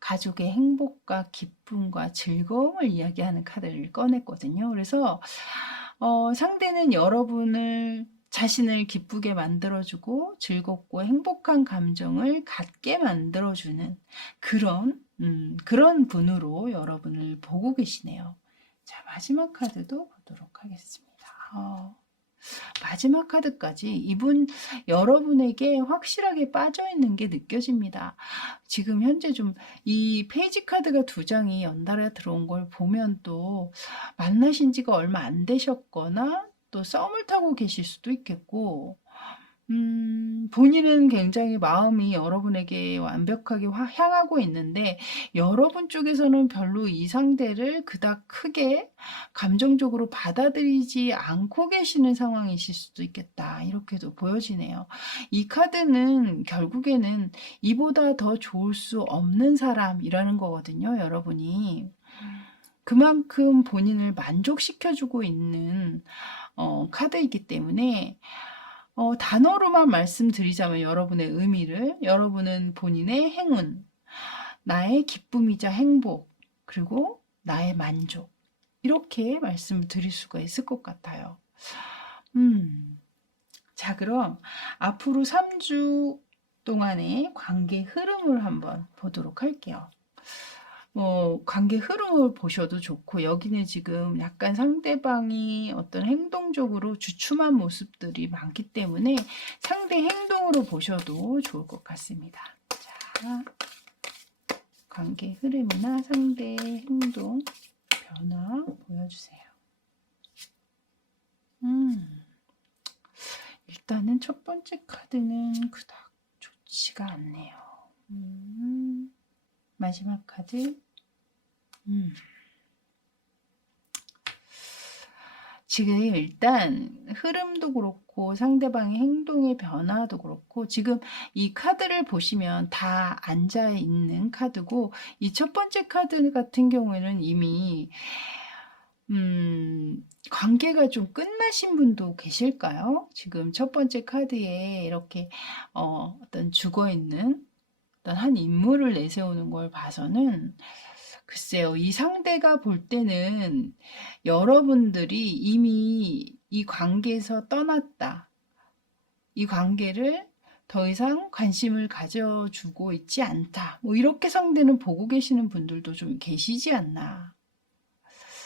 가족의 행복과 기쁨과 즐거움을 이야기하는 카드를 꺼냈거든요. 그래서 상대는 여러분을 자신을 기쁘게 만들어주고 즐겁고 행복한 감정을 갖게 만들어주는 그런 분으로 여러분을 보고 계시네요. 자, 마지막 카드도 보도록 하겠습니다. 마지막 카드까지 이분 여러분에게 확실하게 빠져있는 게 느껴집니다. 지금 현재 좀 이 페이지 카드가 두 장이 연달아 들어온 걸 보면 또 만나신 지가 얼마 안 되셨거나 또 썸을 타고 계실 수도 있겠고 본인은 굉장히 마음이 여러분에게 완벽하게 향하고 있는데 여러분 쪽에서는 별로 이 상대를 그닥 크게 감정적으로 받아들이지 않고 계시는 상황이실 수도 있겠다. 이렇게도 보여지네요. 이 카드는 결국에는 이보다 더 좋을 수 없는 사람이라는 거거든요, 여러분이. 그만큼 본인을 만족시켜주고 있는 카드이기 때문에 단어로만 말씀드리자면 여러분의 의미를, 여러분은 본인의 행운, 나의 기쁨이자 행복, 그리고 나의 만족, 이렇게 말씀을 드릴 수가 있을 것 같아요. 자, 그럼 앞으로 3주 동안의 관계 흐름을 한번 보도록 할게요. 관계 흐름을 보셔도 좋고, 여기는 지금 약간 상대방이 어떤 행동적으로 주춤한 모습들이 많기 때문에 상대 행동으로 보셔도 좋을 것 같습니다. 자, 관계 흐름이나 상대의 행동, 변화 보여주세요. 일단은 첫 번째 카드는 그닥 좋지가 않네요. 마지막 카드. 지금 일단 흐름도 그렇고 상대방의 행동의 변화도 그렇고 지금 이 카드를 보시면 다 앉아 있는 카드고 이 첫 번째 카드 같은 경우에는 이미 관계가 좀 끝나신 분도 계실까요? 지금 첫 번째 카드에 이렇게 어떤 죽어있는 어떤 한 인물을 내세우는 걸 봐서는 글쎄요, 이 상대가 볼 때는 여러분들이 이미 이 관계에서 떠났다. 이 관계를 더 이상 관심을 가져주고 있지 않다. 뭐 이렇게 상대는 보고 계시는 분들도 좀 계시지 않나.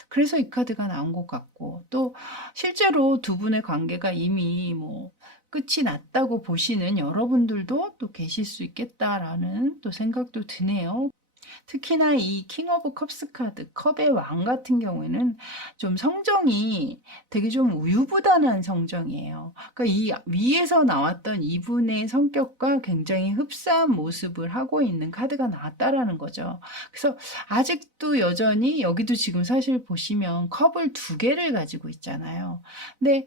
그래서 이 카드가 나온 것 같고 또 실제로 두 분의 관계가 이미 뭐 끝이 났다고 보시는 여러분들도 또 계실 수 있겠다라는 또 생각도 드네요. 특히나 이 킹 오브 컵스 카드, 컵의 왕 같은 경우에는 좀 성정이 되게 좀 우유부단한 성정이에요. 그러니까 이 위에서 나왔던 이분의 성격과 굉장히 흡사한 모습을 하고 있는 카드가 나왔다라는 거죠. 그래서 아직도 여전히 여기도 지금 사실 보시면 컵을 두 개를 가지고 있잖아요. 근데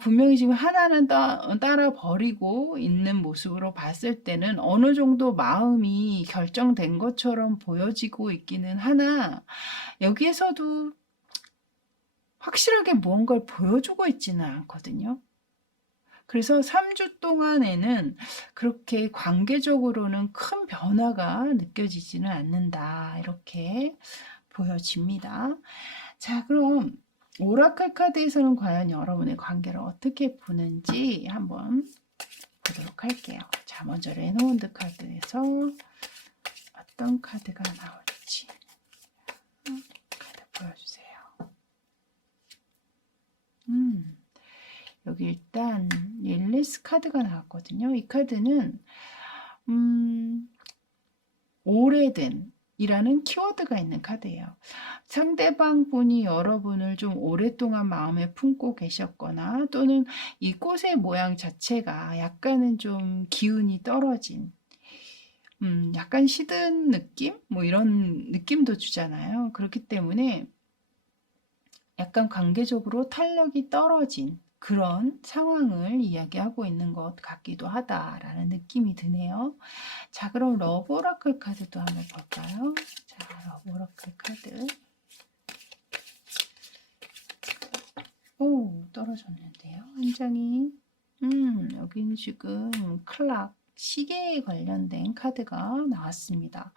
분명히 지금 하나는 따라 버리고 있는 모습으로 봤을 때는 어느 정도 마음이 결정된 것처럼 보여지고 있기는 하나 여기에서도 확실하게 무언가를 보여주고 있지는 않거든요. 그래서 3주 동안에는 그렇게 관계적으로는 큰 변화가 느껴지지는 않는다. 이렇게 보여집니다. 자, 그럼 오라클 카드에서는 과연 여러분의 관계를 어떻게 보는지 한번 보도록 할게요. 자, 먼저 레노운드 카드에서 어떤 카드가 나올지 카드 보여주세요. 음, 여기 일단 릴리스 카드가 나왔거든요. 이 카드는 음, 오래된 이라는 키워드가 있는 카드예요. 상대방 분이 여러분을 좀 오랫동안 마음에 품고 계셨거나 또는 이 꽃의 모양 자체가 약간은 좀 기운이 떨어진 약간 시든 느낌? 뭐 이런 느낌도 주잖아요. 그렇기 때문에 약간 관계적으로 탄력이 떨어진 그런 상황을 이야기하고 있는 것 같기도 하다라는 느낌이 드네요. 자, 그럼 러브 오라클 카드도 한번 볼까요? 자, 러브 오라클 카드. 오, 떨어졌는데요. 한 장이. 여기는 지금 클락, 시계에 관련된 카드가 나왔습니다.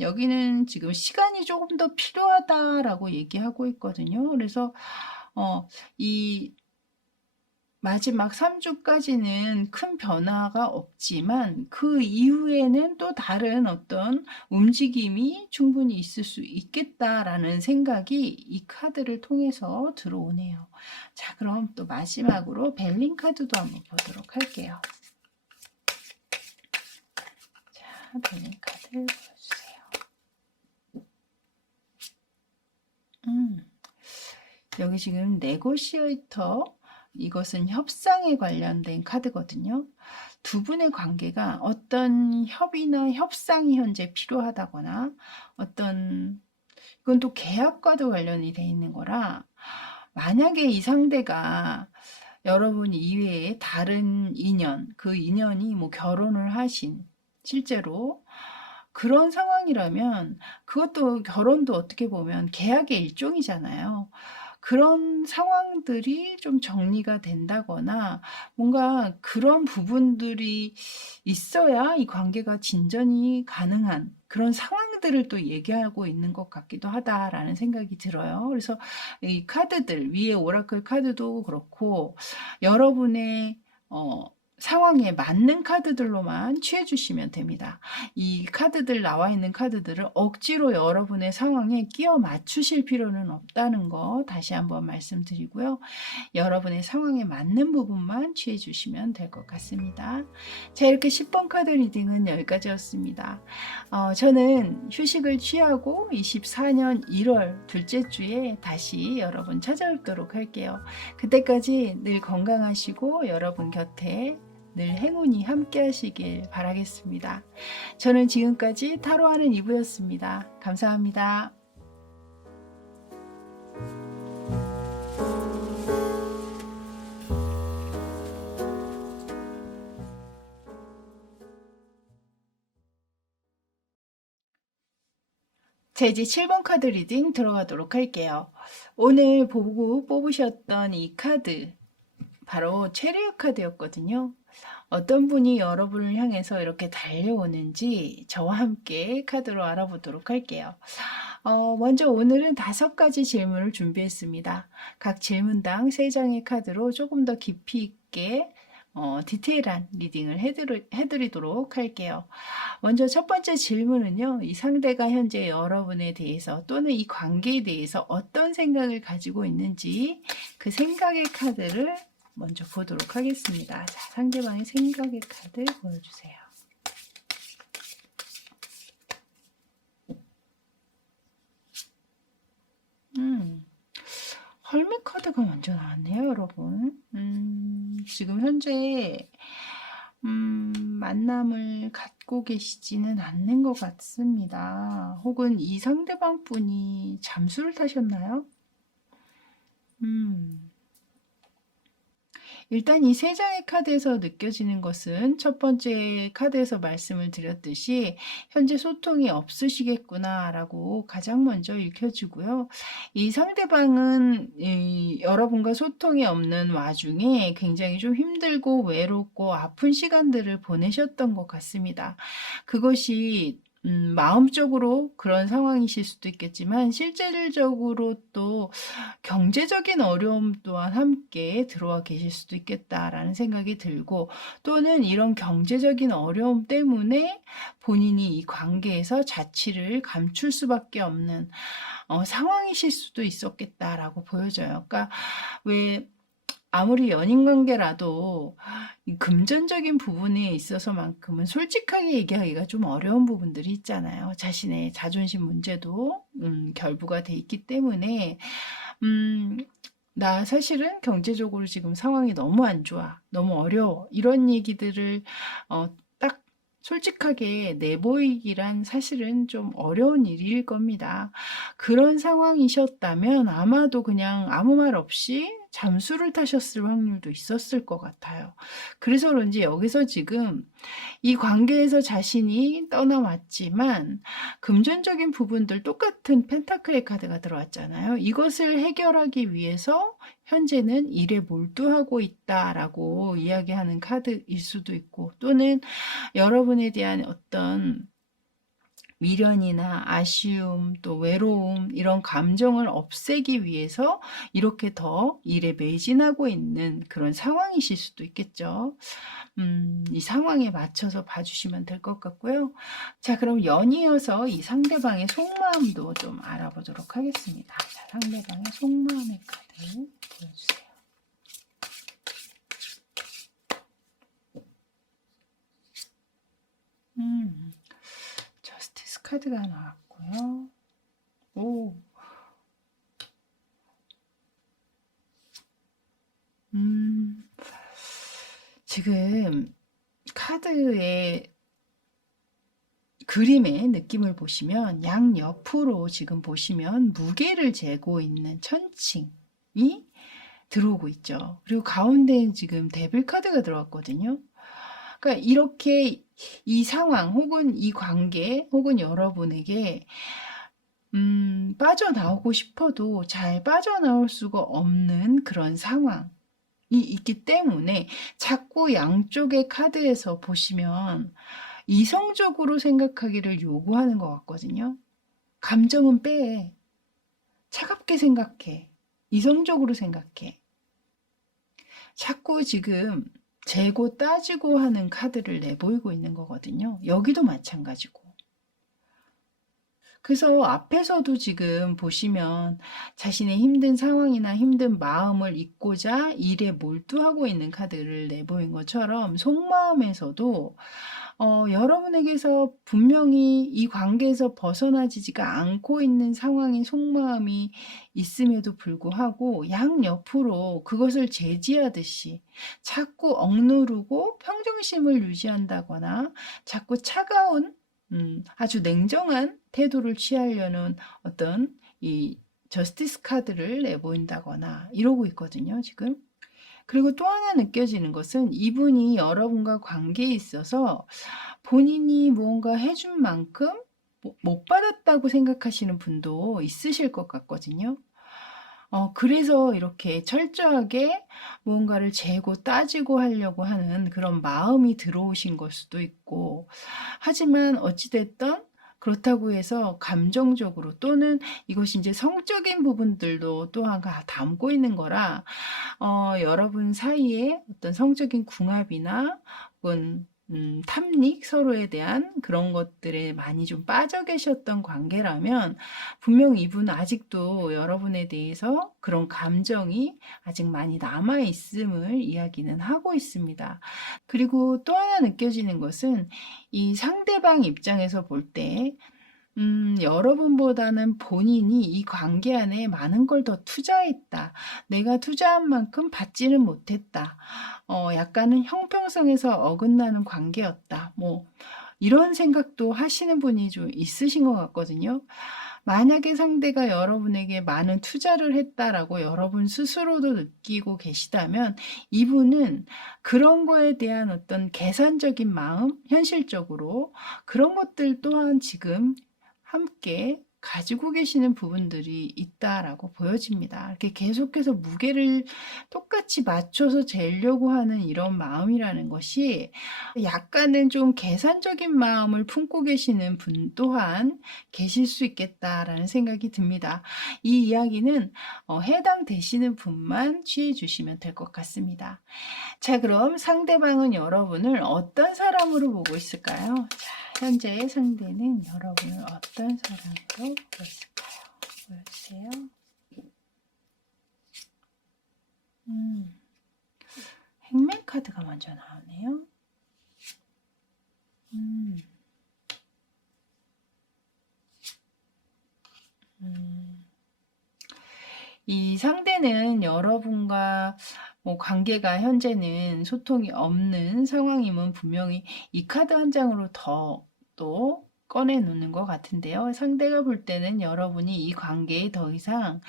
여기는 지금 시간이 조금 더 필요하다라고 얘기하고 있거든요. 그래서, 이 마지막 3주까지는 큰 변화가 없지만 그 이후에는 또 다른 어떤 움직임이 충분히 있을 수 있겠다라는 생각이 이 카드를 통해서 들어오네요. 자, 그럼 또 마지막으로 벨린 카드도 한번 보도록 할게요. 자, 벨린 카드 보여주세요. 여기 지금 네고시에이터, 이것은 협상에 관련된 카드거든요. 두 분의 관계가 어떤 협의나 협상이 현재 필요하다거나 이건 또 계약과도 관련이 돼 있는 거라, 만약에 이 상대가 여러분 이외에 다른 인연, 그 인연이 뭐 결혼을 하신 실제로 그런 상황이라면 그것도 결혼도 어떻게 보면 계약의 일종이잖아요. 그런 상황들이 좀 정리가 된다거나 뭔가 그런 부분들이 있어야 이 관계가 진전이 가능한 그런 상황들을 또 얘기하고 있는 것 같기도 하다라는 생각이 들어요. 그래서 이 카드들, 위에 오라클 카드도 그렇고 여러분의 상황에 맞는 카드들로만 취해주시면 됩니다. 이 카드들, 나와 있는 카드들을 억지로 여러분의 상황에 끼워 맞추실 필요는 없다는 거 다시 한번 말씀드리고요. 여러분의 상황에 맞는 부분만 취해주시면 될 것 같습니다. 자, 이렇게 10번 카드 리딩은 여기까지였습니다. 저는 휴식을 취하고 24년 1월 둘째 주에 다시 여러분 찾아뵙도록 할게요. 그때까지 늘 건강하시고 여러분 곁에 늘 행운이 함께 하시길 바라겠습니다. 저는 지금까지 타로하는 이브였습니다. 감사합니다. 자, 이제 7번 카드 리딩 들어가도록 할게요. 오늘 보고 뽑으셨던 이 카드, 바로 체리엇 카드였거든요. 어떤 분이 여러분을 향해서 이렇게 달려오는지 저와 함께 카드로 알아보도록 할게요. 먼저 오늘은 5가지 질문을 준비했습니다. 각 질문당 3장의 카드로 조금 더 깊이 있게 디테일한 리딩을 해드리도록 할게요. 먼저 첫 번째 질문은요. 이 상대가 현재 여러분에 대해서 또는 이 관계에 대해서 어떤 생각을 가지고 있는지 그 생각의 카드를 먼저 보도록 하겠습니다. 자, 상대방의 생각의 카드 보여주세요. 헐밋 카드가 먼저 나왔네요, 여러분. 지금 현재 만남을 갖고 계시지는 않는 것 같습니다. 혹은 이 상대방 분이 잠수를 타셨나요? 일단 이 3장의 카드에서 느껴지는 것은 첫 번째 카드에서 말씀을 드렸듯이 현재 소통이 없으시겠구나라고 가장 먼저 읽혀지고요. 이 상대방은 여러분과 소통이 없는 와중에 굉장히 좀 힘들고 외롭고 아픈 시간들을 보내셨던 것 같습니다. 그것이 마음적으로 그런 상황이실 수도 있겠지만 실질적으로 또 경제적인 어려움 또한 함께 들어와 계실 수도 있겠다라는 생각이 들고, 또는 이런 경제적인 어려움 때문에 본인이 이 관계에서 자취를 감출 수밖에 없는 상황이실 수도 있었겠다라고 보여져요. 그러니까 왜 아무리 연인 관계라도 이 금전적인 부분에 있어서만큼은 솔직하게 얘기하기가 좀 어려운 부분들이 있잖아요. 자신의 자존심 문제도 결부가 돼 있기 때문에 음, 나 사실은 경제적으로 지금 상황이 너무 안 좋아, 너무 어려워, 이런 얘기들을 딱 솔직하게 내보이기란 사실은 좀 어려운 일일 겁니다. 그런 상황이셨다면 아마도 그냥 아무 말 없이 잠수를 타셨을 확률도 있었을 것 같아요. 그래서 그런지 여기서 지금 이 관계에서 자신이 떠나왔지만 금전적인 부분들, 똑같은 펜타클의 카드가 들어왔잖아요. 이것을 해결하기 위해서 현재는 일에 몰두하고 있다라고 이야기하는 카드일 수도 있고, 또는 여러분에 대한 어떤 미련이나 아쉬움, 또 외로움, 이런 감정을 없애기 위해서 이렇게 더 일에 매진하고 있는 그런 상황이실 수도 있겠죠. 이 상황에 맞춰서 봐주시면 될 것 같고요. 자, 그럼 연이어서 이 상대방의 속마음도 좀 알아보도록 하겠습니다. 자, 상대방의 속마음의 카드 보여주세요. 저스티스 카드가 나왔고요. 오. 지금 카드의 그림의 느낌을 보시면 양옆으로 지금 보시면 무게를 재고 있는 천칭이 들어오고 있죠. 그리고 가운데에 지금 데빌 카드가 들어왔거든요. 그러니까 이렇게 이 상황 혹은 이 관계 혹은 여러분에게 빠져나오고 싶어도 잘 빠져나올 수가 없는 그런 상황이 있기 때문에 자꾸 양쪽의 카드에서 보시면 이성적으로 생각하기를 요구하는 것 같거든요. 감정은 빼. 차갑게 생각해. 이성적으로 생각해. 자꾸 지금 재고 따지고 하는 카드를 내보이고 있는 거거든요. 여기도 마찬가지고. 그래서 앞에서도 지금 보시면 자신의 힘든 상황이나 힘든 마음을 잊고자 일에 몰두하고 있는 카드를 내보인 것처럼 속마음에서도 여러분에게서 분명히 이 관계에서 벗어나지가 않고 있는 상황인 속마음이 있음에도 불구하고 양옆으로 그것을 제지하듯이 자꾸 억누르고 평정심을 유지한다거나 자꾸 차가운 아주 냉정한 태도를 취하려는 어떤 이 저스티스 카드를 내보인다거나 이러고 있거든요, 지금. 그리고 또 하나 느껴지는 것은 이분이 여러분과 관계에 있어서 본인이 무언가 해준 만큼 못 받았다고 생각하시는 분도 있으실 것 같거든요. 그래서 이렇게 철저하게 무언가를 재고 따지고 하려고 하는 그런 마음이 들어오신 걸 수도 있고, 하지만 어찌됐든 그렇다고 해서 감정적으로 또는 이것이 이제 성적인 부분들도 또한 담고 있는 거라 여러분 사이에 어떤 성적인 궁합이나 혹은 탐닉, 서로에 대한 그런 것들에 많이 좀 빠져 계셨던 관계라면 분명 이분은 아직도 여러분에 대해서 그런 감정이 아직 많이 남아 있음을 이야기는 하고 있습니다. 그리고 또 하나 느껴지는 것은 이 상대방 입장에서 볼 때 여러분보다는 본인이 이 관계 안에 많은 걸 더 투자했다. 내가 투자한 만큼 받지는 못했다. 약간은 형평성에서 어긋나는 관계였다. 뭐 이런 생각도 하시는 분이 좀 있으신 것 같거든요. 만약에 상대가 여러분에게 많은 투자를 했다라고 여러분 스스로도 느끼고 계시다면 이분은 그런 거에 대한 어떤 계산적인 마음, 현실적으로 그런 것들 또한 지금 함께 가지고 계시는 부분들이 있다라고 보여집니다. 이렇게 계속해서 무게를 똑같이 맞춰서 재려고 하는 이런 마음이라는 것이 약간은 좀 계산적인 마음을 품고 계시는 분 또한 계실 수 있겠다라는 생각이 듭니다. 이 이야기는 해당되시는 분만 취해 주시면 될 것 같습니다. 자, 그럼 상대방은 여러분을 어떤 사람으로 보고 있을까요? 자, 현재 상대는 여러분을 어떤 사람으로 보고 있을까요? 보여주세요. 행맨 카드가 먼저 나오네요. 이 상대는 여러분과 관계가 현재는 소통이 없는 상황임은 분명히 이 카드 한 장으로 더 또 꺼내 놓는 것 같은데요. 상대가 볼 때는 여러분이 이 관계에 더 이상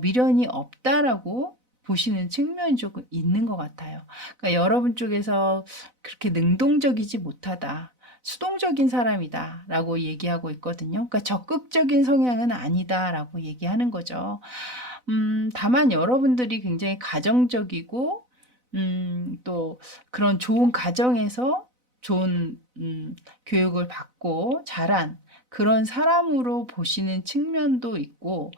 미련이 없다라고 보시는 측면이 조금 있는 것 같아요. 그러니까 여러분 쪽에서 그렇게 능동적이지 못하다, 수동적인 사람이다 라고 얘기하고 있거든요. 그러니까 적극적인 성향은 아니다 라고 얘기하는 거죠. 다만 여러분들이 굉장히 가정적이고 또 그런 좋은 가정에서 좋은 교육을 받고 자란 그런 사람으로 보시는 측면도 있고,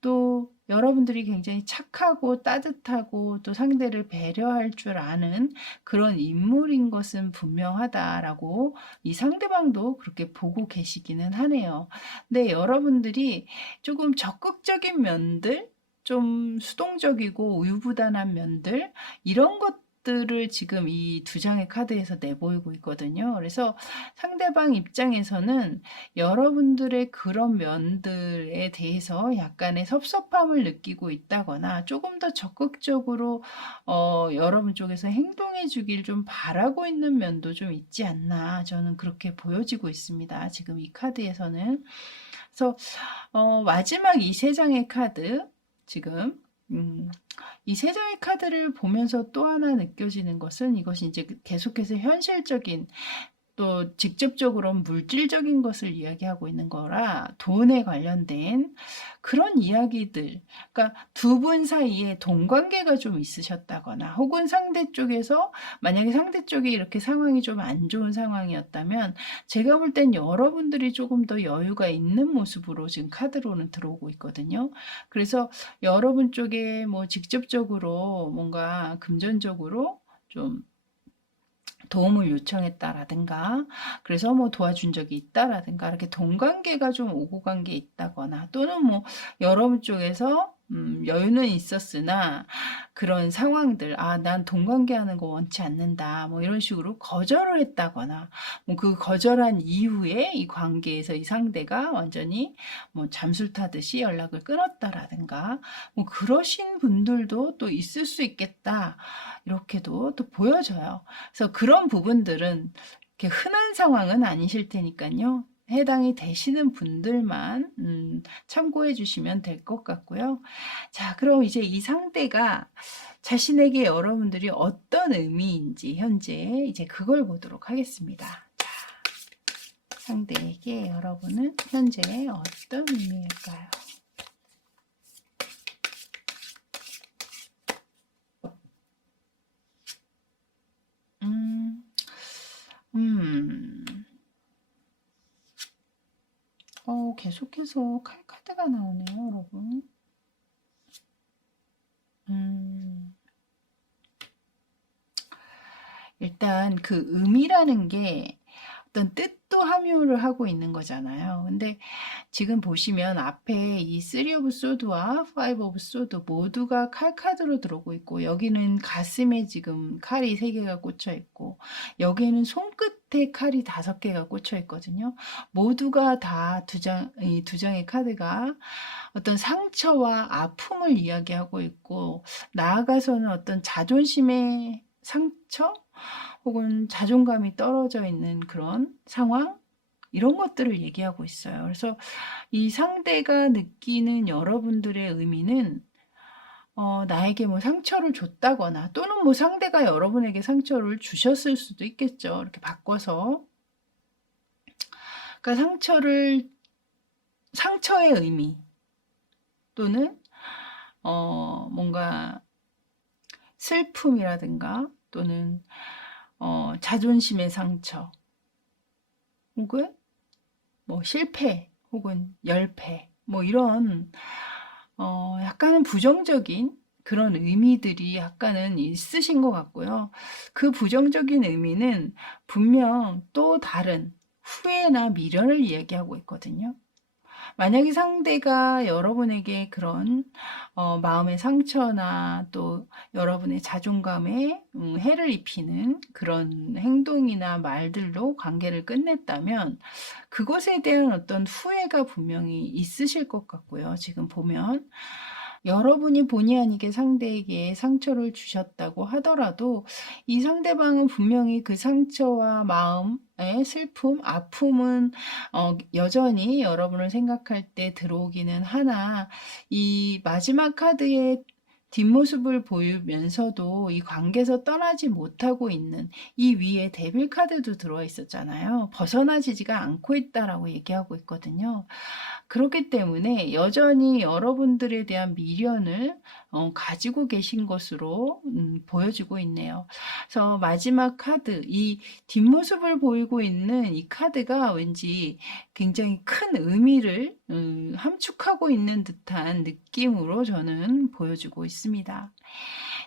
또 여러분들이 굉장히 착하고 따뜻하고 또 상대를 배려할 줄 아는 그런 인물인 것은 분명하다라고 이 상대방도 그렇게 보고 계시기는 하네요. 근데 여러분들이 조금 적극적인 면들, 좀 수동적이고 우유부단한 면들, 이런 것들을 지금 이 두 장의 카드에서 내보이고 있거든요. 그래서 상대방 입장에서는 여러분들의 그런 면들에 대해서 약간의 섭섭함을 느끼고 있다거나 조금 더 적극적으로 여러분 쪽에서 행동해 주길 좀 바라고 있는 면도 좀 있지 않나, 저는 그렇게 보여지고 있습니다. 지금 이 카드에서는. 그래서 마지막 이 세 장의 카드, 지금 이 세 장의 카드를 보면서 또 하나 느껴지는 것은, 이것이 이제 계속해서 현실적인, 또 직접적으로 물질적인 것을 이야기하고 있는 거라 돈에 관련된 그런 이야기들, 그러니까 두 분 사이에 돈 관계가 좀 있으셨다거나, 혹은 상대 쪽에서, 만약에 상대 쪽이 이렇게 상황이 좀 안 좋은 상황이었다면 제가 볼 땐 여러분들이 조금 더 여유가 있는 모습으로 지금 카드로는 들어오고 있거든요. 그래서 여러분 쪽에 뭐 직접적으로 뭔가 금전적으로 좀 도움을 요청했다라든가, 그래서 뭐 도와준 적이 있다라든가, 이렇게 돈 관계가 좀 오고 간 게 있다거나, 또는 뭐 여러분 쪽에서 여유는 있었으나 그런 상황들, 난 돈 관계하는 거 원치 않는다, 뭐 이런 식으로 거절을 했다거나, 뭐 그 거절한 이후에 이 관계에서 이 상대가 완전히 뭐 잠수 타듯이 연락을 끊었다라든가, 뭐 그러신 분들도 또 있을 수 있겠다, 이렇게도 또 보여져요. 그래서 그런 부분들은 이렇게 흔한 상황은 아니실 테니까요. 해당이 되시는 분들만 참고해 주시면 될 것 같고요. 자, 그럼 이제 이 상대가 자신에게 여러분들이 어떤 의미인지 현재 이제 그걸 보도록 하겠습니다. 자, 상대에게 여러분은 현재 어떤 의미일까요? 계속해서 칼카드가 나오네요, 여러분. 일단 그 의미라는 게 어떤 뜻도 함유를 하고 있는 거잖아요. 근데 지금 보시면 앞에 이 3 of Swords와 5 of Swords 모두가 칼 카드로 들어오고 있고, 여기는 가슴에 지금 칼이 3개가 꽂혀 있고, 여기에는 손끝에 칼이 5개가 꽂혀 있거든요. 모두가 다 이 두 장의 카드가 어떤 상처와 아픔을 이야기하고 있고, 나아가서는 어떤 자존심의 상처, 혹은 자존감이 떨어져 있는 그런 상황, 이런 것들을 얘기하고 있어요. 그래서 이 상대가 느끼는 여러분들의 의미는 나에게 뭐 상처를 줬다거나, 또는 뭐 상대가 여러분에게 상처를 주셨을 수도 있겠죠. 이렇게 바꿔서. 그러니까 상처를 상처의 의미 또는 뭔가 슬픔이라든가 또는 자존심의 상처 혹은 뭐 실패 혹은 열패 뭐 이런 약간은 부정적인 그런 의미들이 약간은 있으신 것 같고요. 그 부정적인 의미는 분명 또 다른 후회나 미련을 이야기하고 있거든요. 만약에 상대가 여러분에게 그런 마음의 상처나 또 여러분의 자존감에 해를 입히는 그런 행동이나 말들로 관계를 끝냈다면 그것에 대한 어떤 후회가 분명히 있으실 것 같고요. 지금 보면 여러분이 본의 아니게 상대에게 상처를 주셨다고 하더라도 이 상대방은 분명히 그 상처와 마음의 슬픔, 아픔은 여전히 여러분을 생각할 때 들어오기는 하나 이 마지막 카드의 뒷모습을 보이면서도 이 관계에서 떠나지 못하고 있는 이 위에 데빌 카드도 들어와 있었잖아요. 벗어나지가 않고 있다라고 얘기하고 있거든요. 그렇기 때문에 여전히 여러분들에 대한 미련을 가지고 계신 것으로 보여지고 있네요. 그래서 마지막 카드, 이 뒷모습을 보이고 있는 이 카드가 왠지 굉장히 큰 의미를 함축하고 있는 듯한 느낌으로 저는 보여주고 있습니다.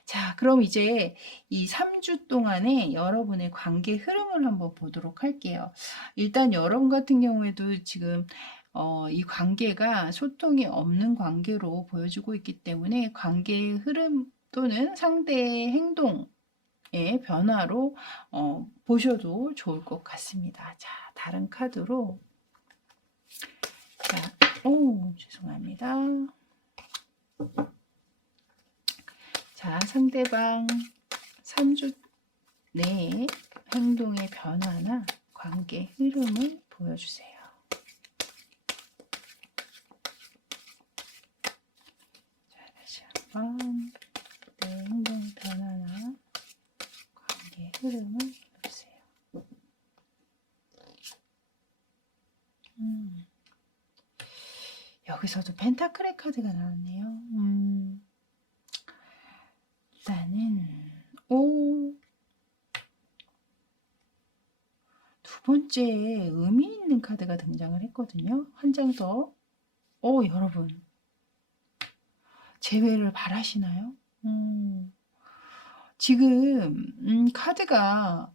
자, 그럼 이제 이 3주 동안의 여러분의 관계 흐름을 한번 보도록 할게요. 일단 여러분 같은 경우에도 지금 이 관계가 소통이 없는 관계로 보여지고 있기 때문에 관계의 흐름 또는 상대의 행동의 변화로 보셔도 좋을 것 같습니다. 자, 다른 카드로 자, 죄송합니다. 자, 상대방 3주 내에 행동의 변화나 관계 흐름을 보여주세요. 자, 다시 한번 내 행동 변화나 관계 흐름을 보세요. 여기서도 펜타클의 카드가 나왔네요. 일단은 두 번째 의미 있는 카드가 등장을 했거든요. 한 장 더. 여러분 재회를 바라시나요? 지금 카드가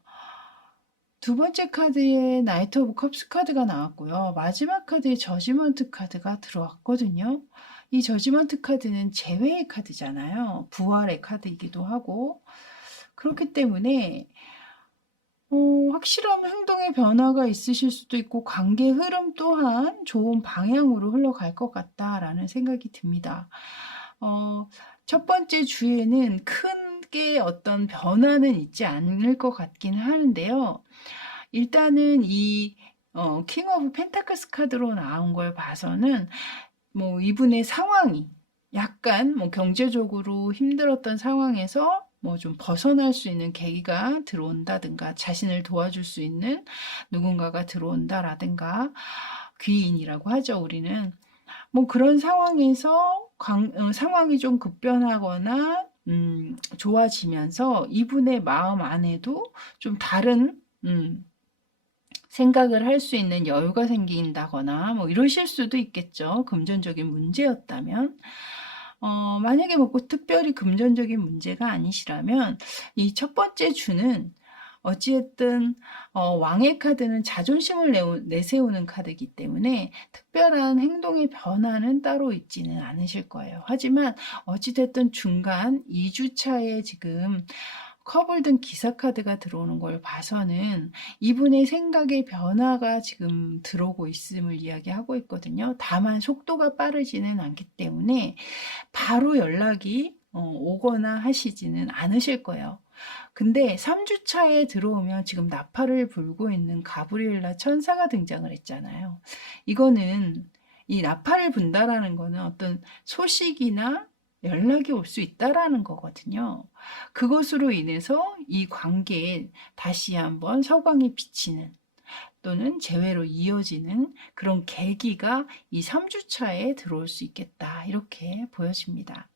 두 번째 카드에 나이트 오브 컵스 카드가 나왔고요. 마지막 카드에 저지먼트 카드가 들어왔거든요. 이 저지먼트 카드는 재회의 카드잖아요. 부활의 카드이기도 하고 그렇기 때문에 확실한 행동의 변화가 있으실 수도 있고 관계 흐름 또한 좋은 방향으로 흘러갈 것 같다라는 생각이 듭니다. 첫 번째 주에는 크게 어떤 변화는 있지 않을 것 같긴 하는데요. 일단은 이 킹 오브 펜타클스 카드로 나온 걸 봐서는 뭐 이분의 상황이 약간 뭐 경제적으로 힘들었던 상황에서 뭐 좀 벗어날 수 있는 계기가 들어온다든가 자신을 도와줄 수 있는 누군가가 들어온다라든가 귀인이라고 하죠, 우리는. 뭐 그런 상황에서 상황이 좀 급변하거나 좋아지면서 이분의 마음 안에도 좀 다른 생각을 할 수 있는 여유가 생긴다거나 뭐 이러실 수도 있겠죠. 금전적인 문제였다면. 만약에 뭐 특별히 금전적인 문제가 아니시라면 이 첫 번째 주는 어찌됐든 왕의 카드는 자존심을 내세우는 카드이기 때문에 특별한 행동의 변화는 따로 있지는 않으실 거예요. 하지만 어찌됐든 중간 2주차에 지금 컵을 든 기사 카드가 들어오는 걸 봐서는 이분의 생각의 변화가 지금 들어오고 있음을 이야기하고 있거든요. 다만 속도가 빠르지는 않기 때문에 바로 연락이 오거나 하시지는 않으실 거예요. 근데 3주차에 들어오면 지금 나팔을 불고 있는 가브리엘라 천사가 등장을 했잖아요. 이거는 이 나팔을 분다라는 거는 어떤 소식이나 연락이 올 수 있다라는 거거든요. 그것으로 인해서 이 관계에 다시 한번 서광이 비치는 또는 재회로 이어지는 그런 계기가 이 3주차에 들어올 수 있겠다. 이렇게 보여집니다.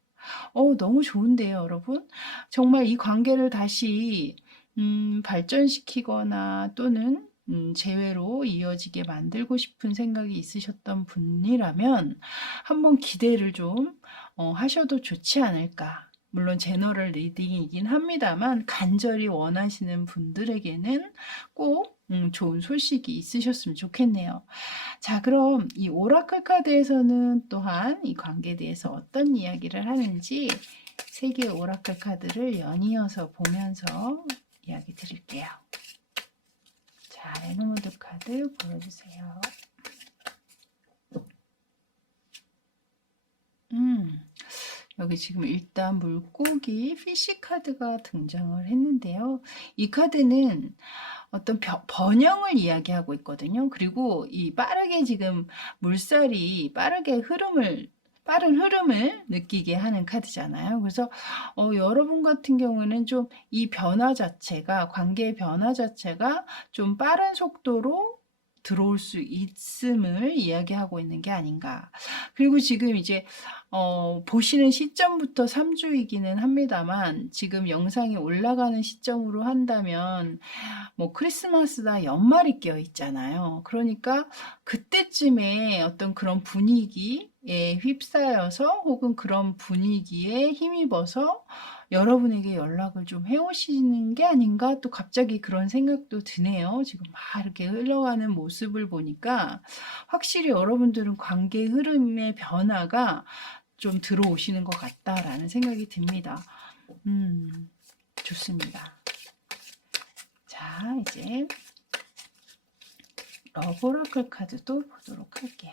너무 좋은데요, 여러분? 정말 이 관계를 다시 발전시키거나 또는 재회로 이어지게 만들고 싶은 생각이 있으셨던 분이라면 한번 기대를 좀 하셔도 좋지 않을까. 물론 제너럴 리딩이긴 합니다만 간절히 원하시는 분들에게는 꼭 좋은 소식이 있으셨으면 좋겠네요. 자, 그럼 이 오라클 카드에서는 또한 이 관계에 대해서 어떤 이야기를 하는지 3개의 오라클 카드를 연이어서 보면서 이야기 드릴게요. 자, 레노모드 카드 보여주세요. 여기 지금 일단 물고기 피쉬 카드가 등장을 했는데요. 이 카드는 어떤 번영을 이야기하고 있거든요. 그리고 이 빠르게 지금 물살이 빠른 흐름을 느끼게 하는 카드잖아요. 그래서 여러분 같은 경우는 좀 이 변화 자체가, 관계의 변화 자체가 좀 빠른 속도로 들어올 수 있음을 이야기하고 있는 게 아닌가. 그리고 지금 이제 보시는 시점부터 3주이기는 합니다만 지금 영상이 올라가는 시점으로 한다면 뭐 크리스마스다 연말이 껴 있잖아요. 그러니까 그때쯤에 어떤 그런 분위기에 휩싸여서 혹은 그런 분위기에 힘입어서 여러분에게 연락을 좀 해오시는 게 아닌가 또 갑자기 그런 생각도 드네요. 지금 막 이렇게 흘러가는 모습을 보니까 확실히 여러분들은 관계 흐름의 변화가 좀 들어오시는 것 같다라는 생각이 듭니다. 좋습니다. 자, 이제 러브오라클 카드도 보도록 할게요.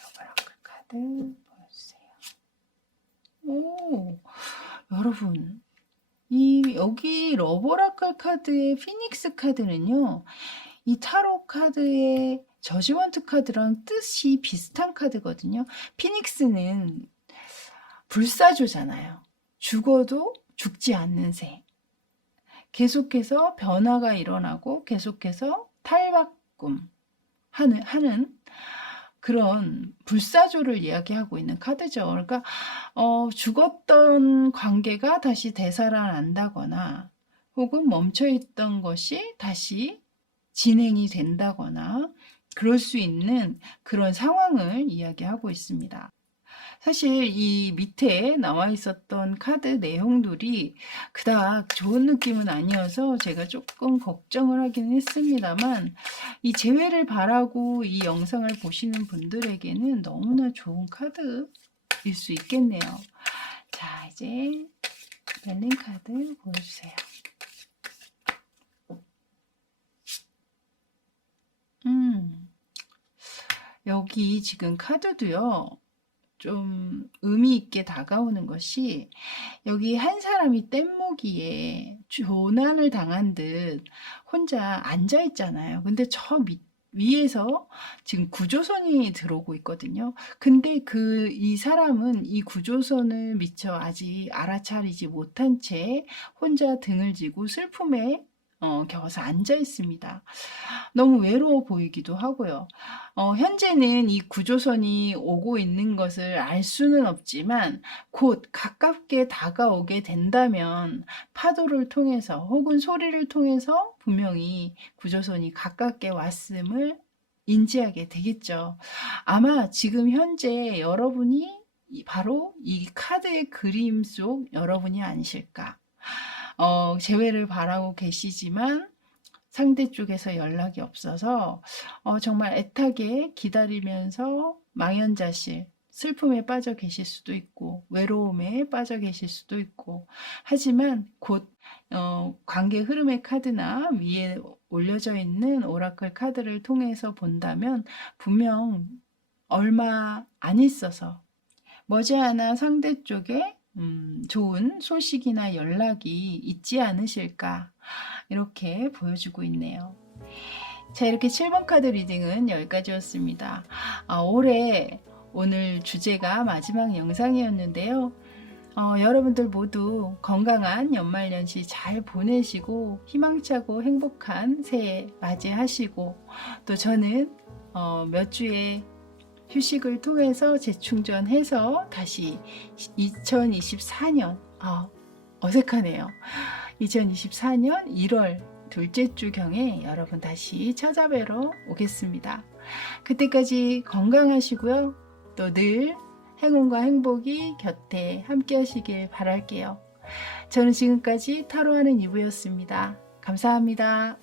러브오라클 카드 보여주세요. 오, 여러분, 여기 러브오라클 카드의 피닉스 카드는요, 이 타로 카드의 저지먼트 카드랑 뜻이 비슷한 카드거든요. 피닉스는 불사조잖아요. 죽어도 죽지 않는 새. 계속해서 변화가 일어나고 계속해서 탈바꿈 하는 그런 불사조를 이야기하고 있는 카드죠. 그러니까 죽었던 관계가 다시 되살아난다거나 혹은 멈춰있던 것이 다시 진행이 된다거나 그럴 수 있는 그런 상황을 이야기하고 있습니다. 사실 이 밑에 나와 있었던 카드 내용들이 그닥 좋은 느낌은 아니어서 제가 조금 걱정을 하긴 했습니다만 이 재회를 바라고 이 영상을 보시는 분들에게는 너무나 좋은 카드일 수 있겠네요. 자, 이제 멜린 카드 보여주세요. 여기 지금 카드도요. 좀 의미 있게 다가오는 것이 여기 한 사람이 뗏목이에 조난을 당한 듯 혼자 앉아 있잖아요. 근데 저 위에서 지금 구조선이 들어오고 있거든요. 근데 이 사람은 이 구조선을 미처 아직 알아차리지 못한 채 혼자 등을 지고 슬픔에 겨워서 앉아 있습니다. 너무 외로워 보이기도 하고요. 현재는 이 구조선이 오고 있는 것을 알 수는 없지만 곧 가깝게 다가오게 된다면 파도를 통해서 혹은 소리를 통해서 분명히 구조선이 가깝게 왔음을 인지하게 되겠죠. 아마 지금 현재 여러분이 바로 이 카드의 그림 속 여러분이 아니실까. 재회를 바라고 계시지만 상대 쪽에서 연락이 없어서 정말 애타게 기다리면서 망연자실, 슬픔에 빠져 계실 수도 있고 외로움에 빠져 계실 수도 있고 하지만 곧 관계 흐름의 카드나 위에 올려져 있는 오라클 카드를 통해서 본다면 분명 얼마 안 있어서 머지않아 상대 쪽에 좋은 소식이나 연락이 있지 않으실까 이렇게 보여주고 있네요. 자, 이렇게 7번 카드 리딩은 여기까지였습니다. 올해 오늘 주제가 마지막 영상이었는데요. 여러분들 모두 건강한 연말연시 잘 보내시고 희망차고 행복한 새해 맞이하시고, 또 저는 몇 주의 휴식을 통해서 재충전해서 다시 2024년, 어색하네요. 2024년 1월 둘째 주경에 여러분 다시 찾아뵈러 오겠습니다. 그때까지 건강하시고요. 또 늘 행운과 행복이 곁에 함께 하시길 바랄게요. 저는 지금까지 타로하는 이브였습니다. 감사합니다.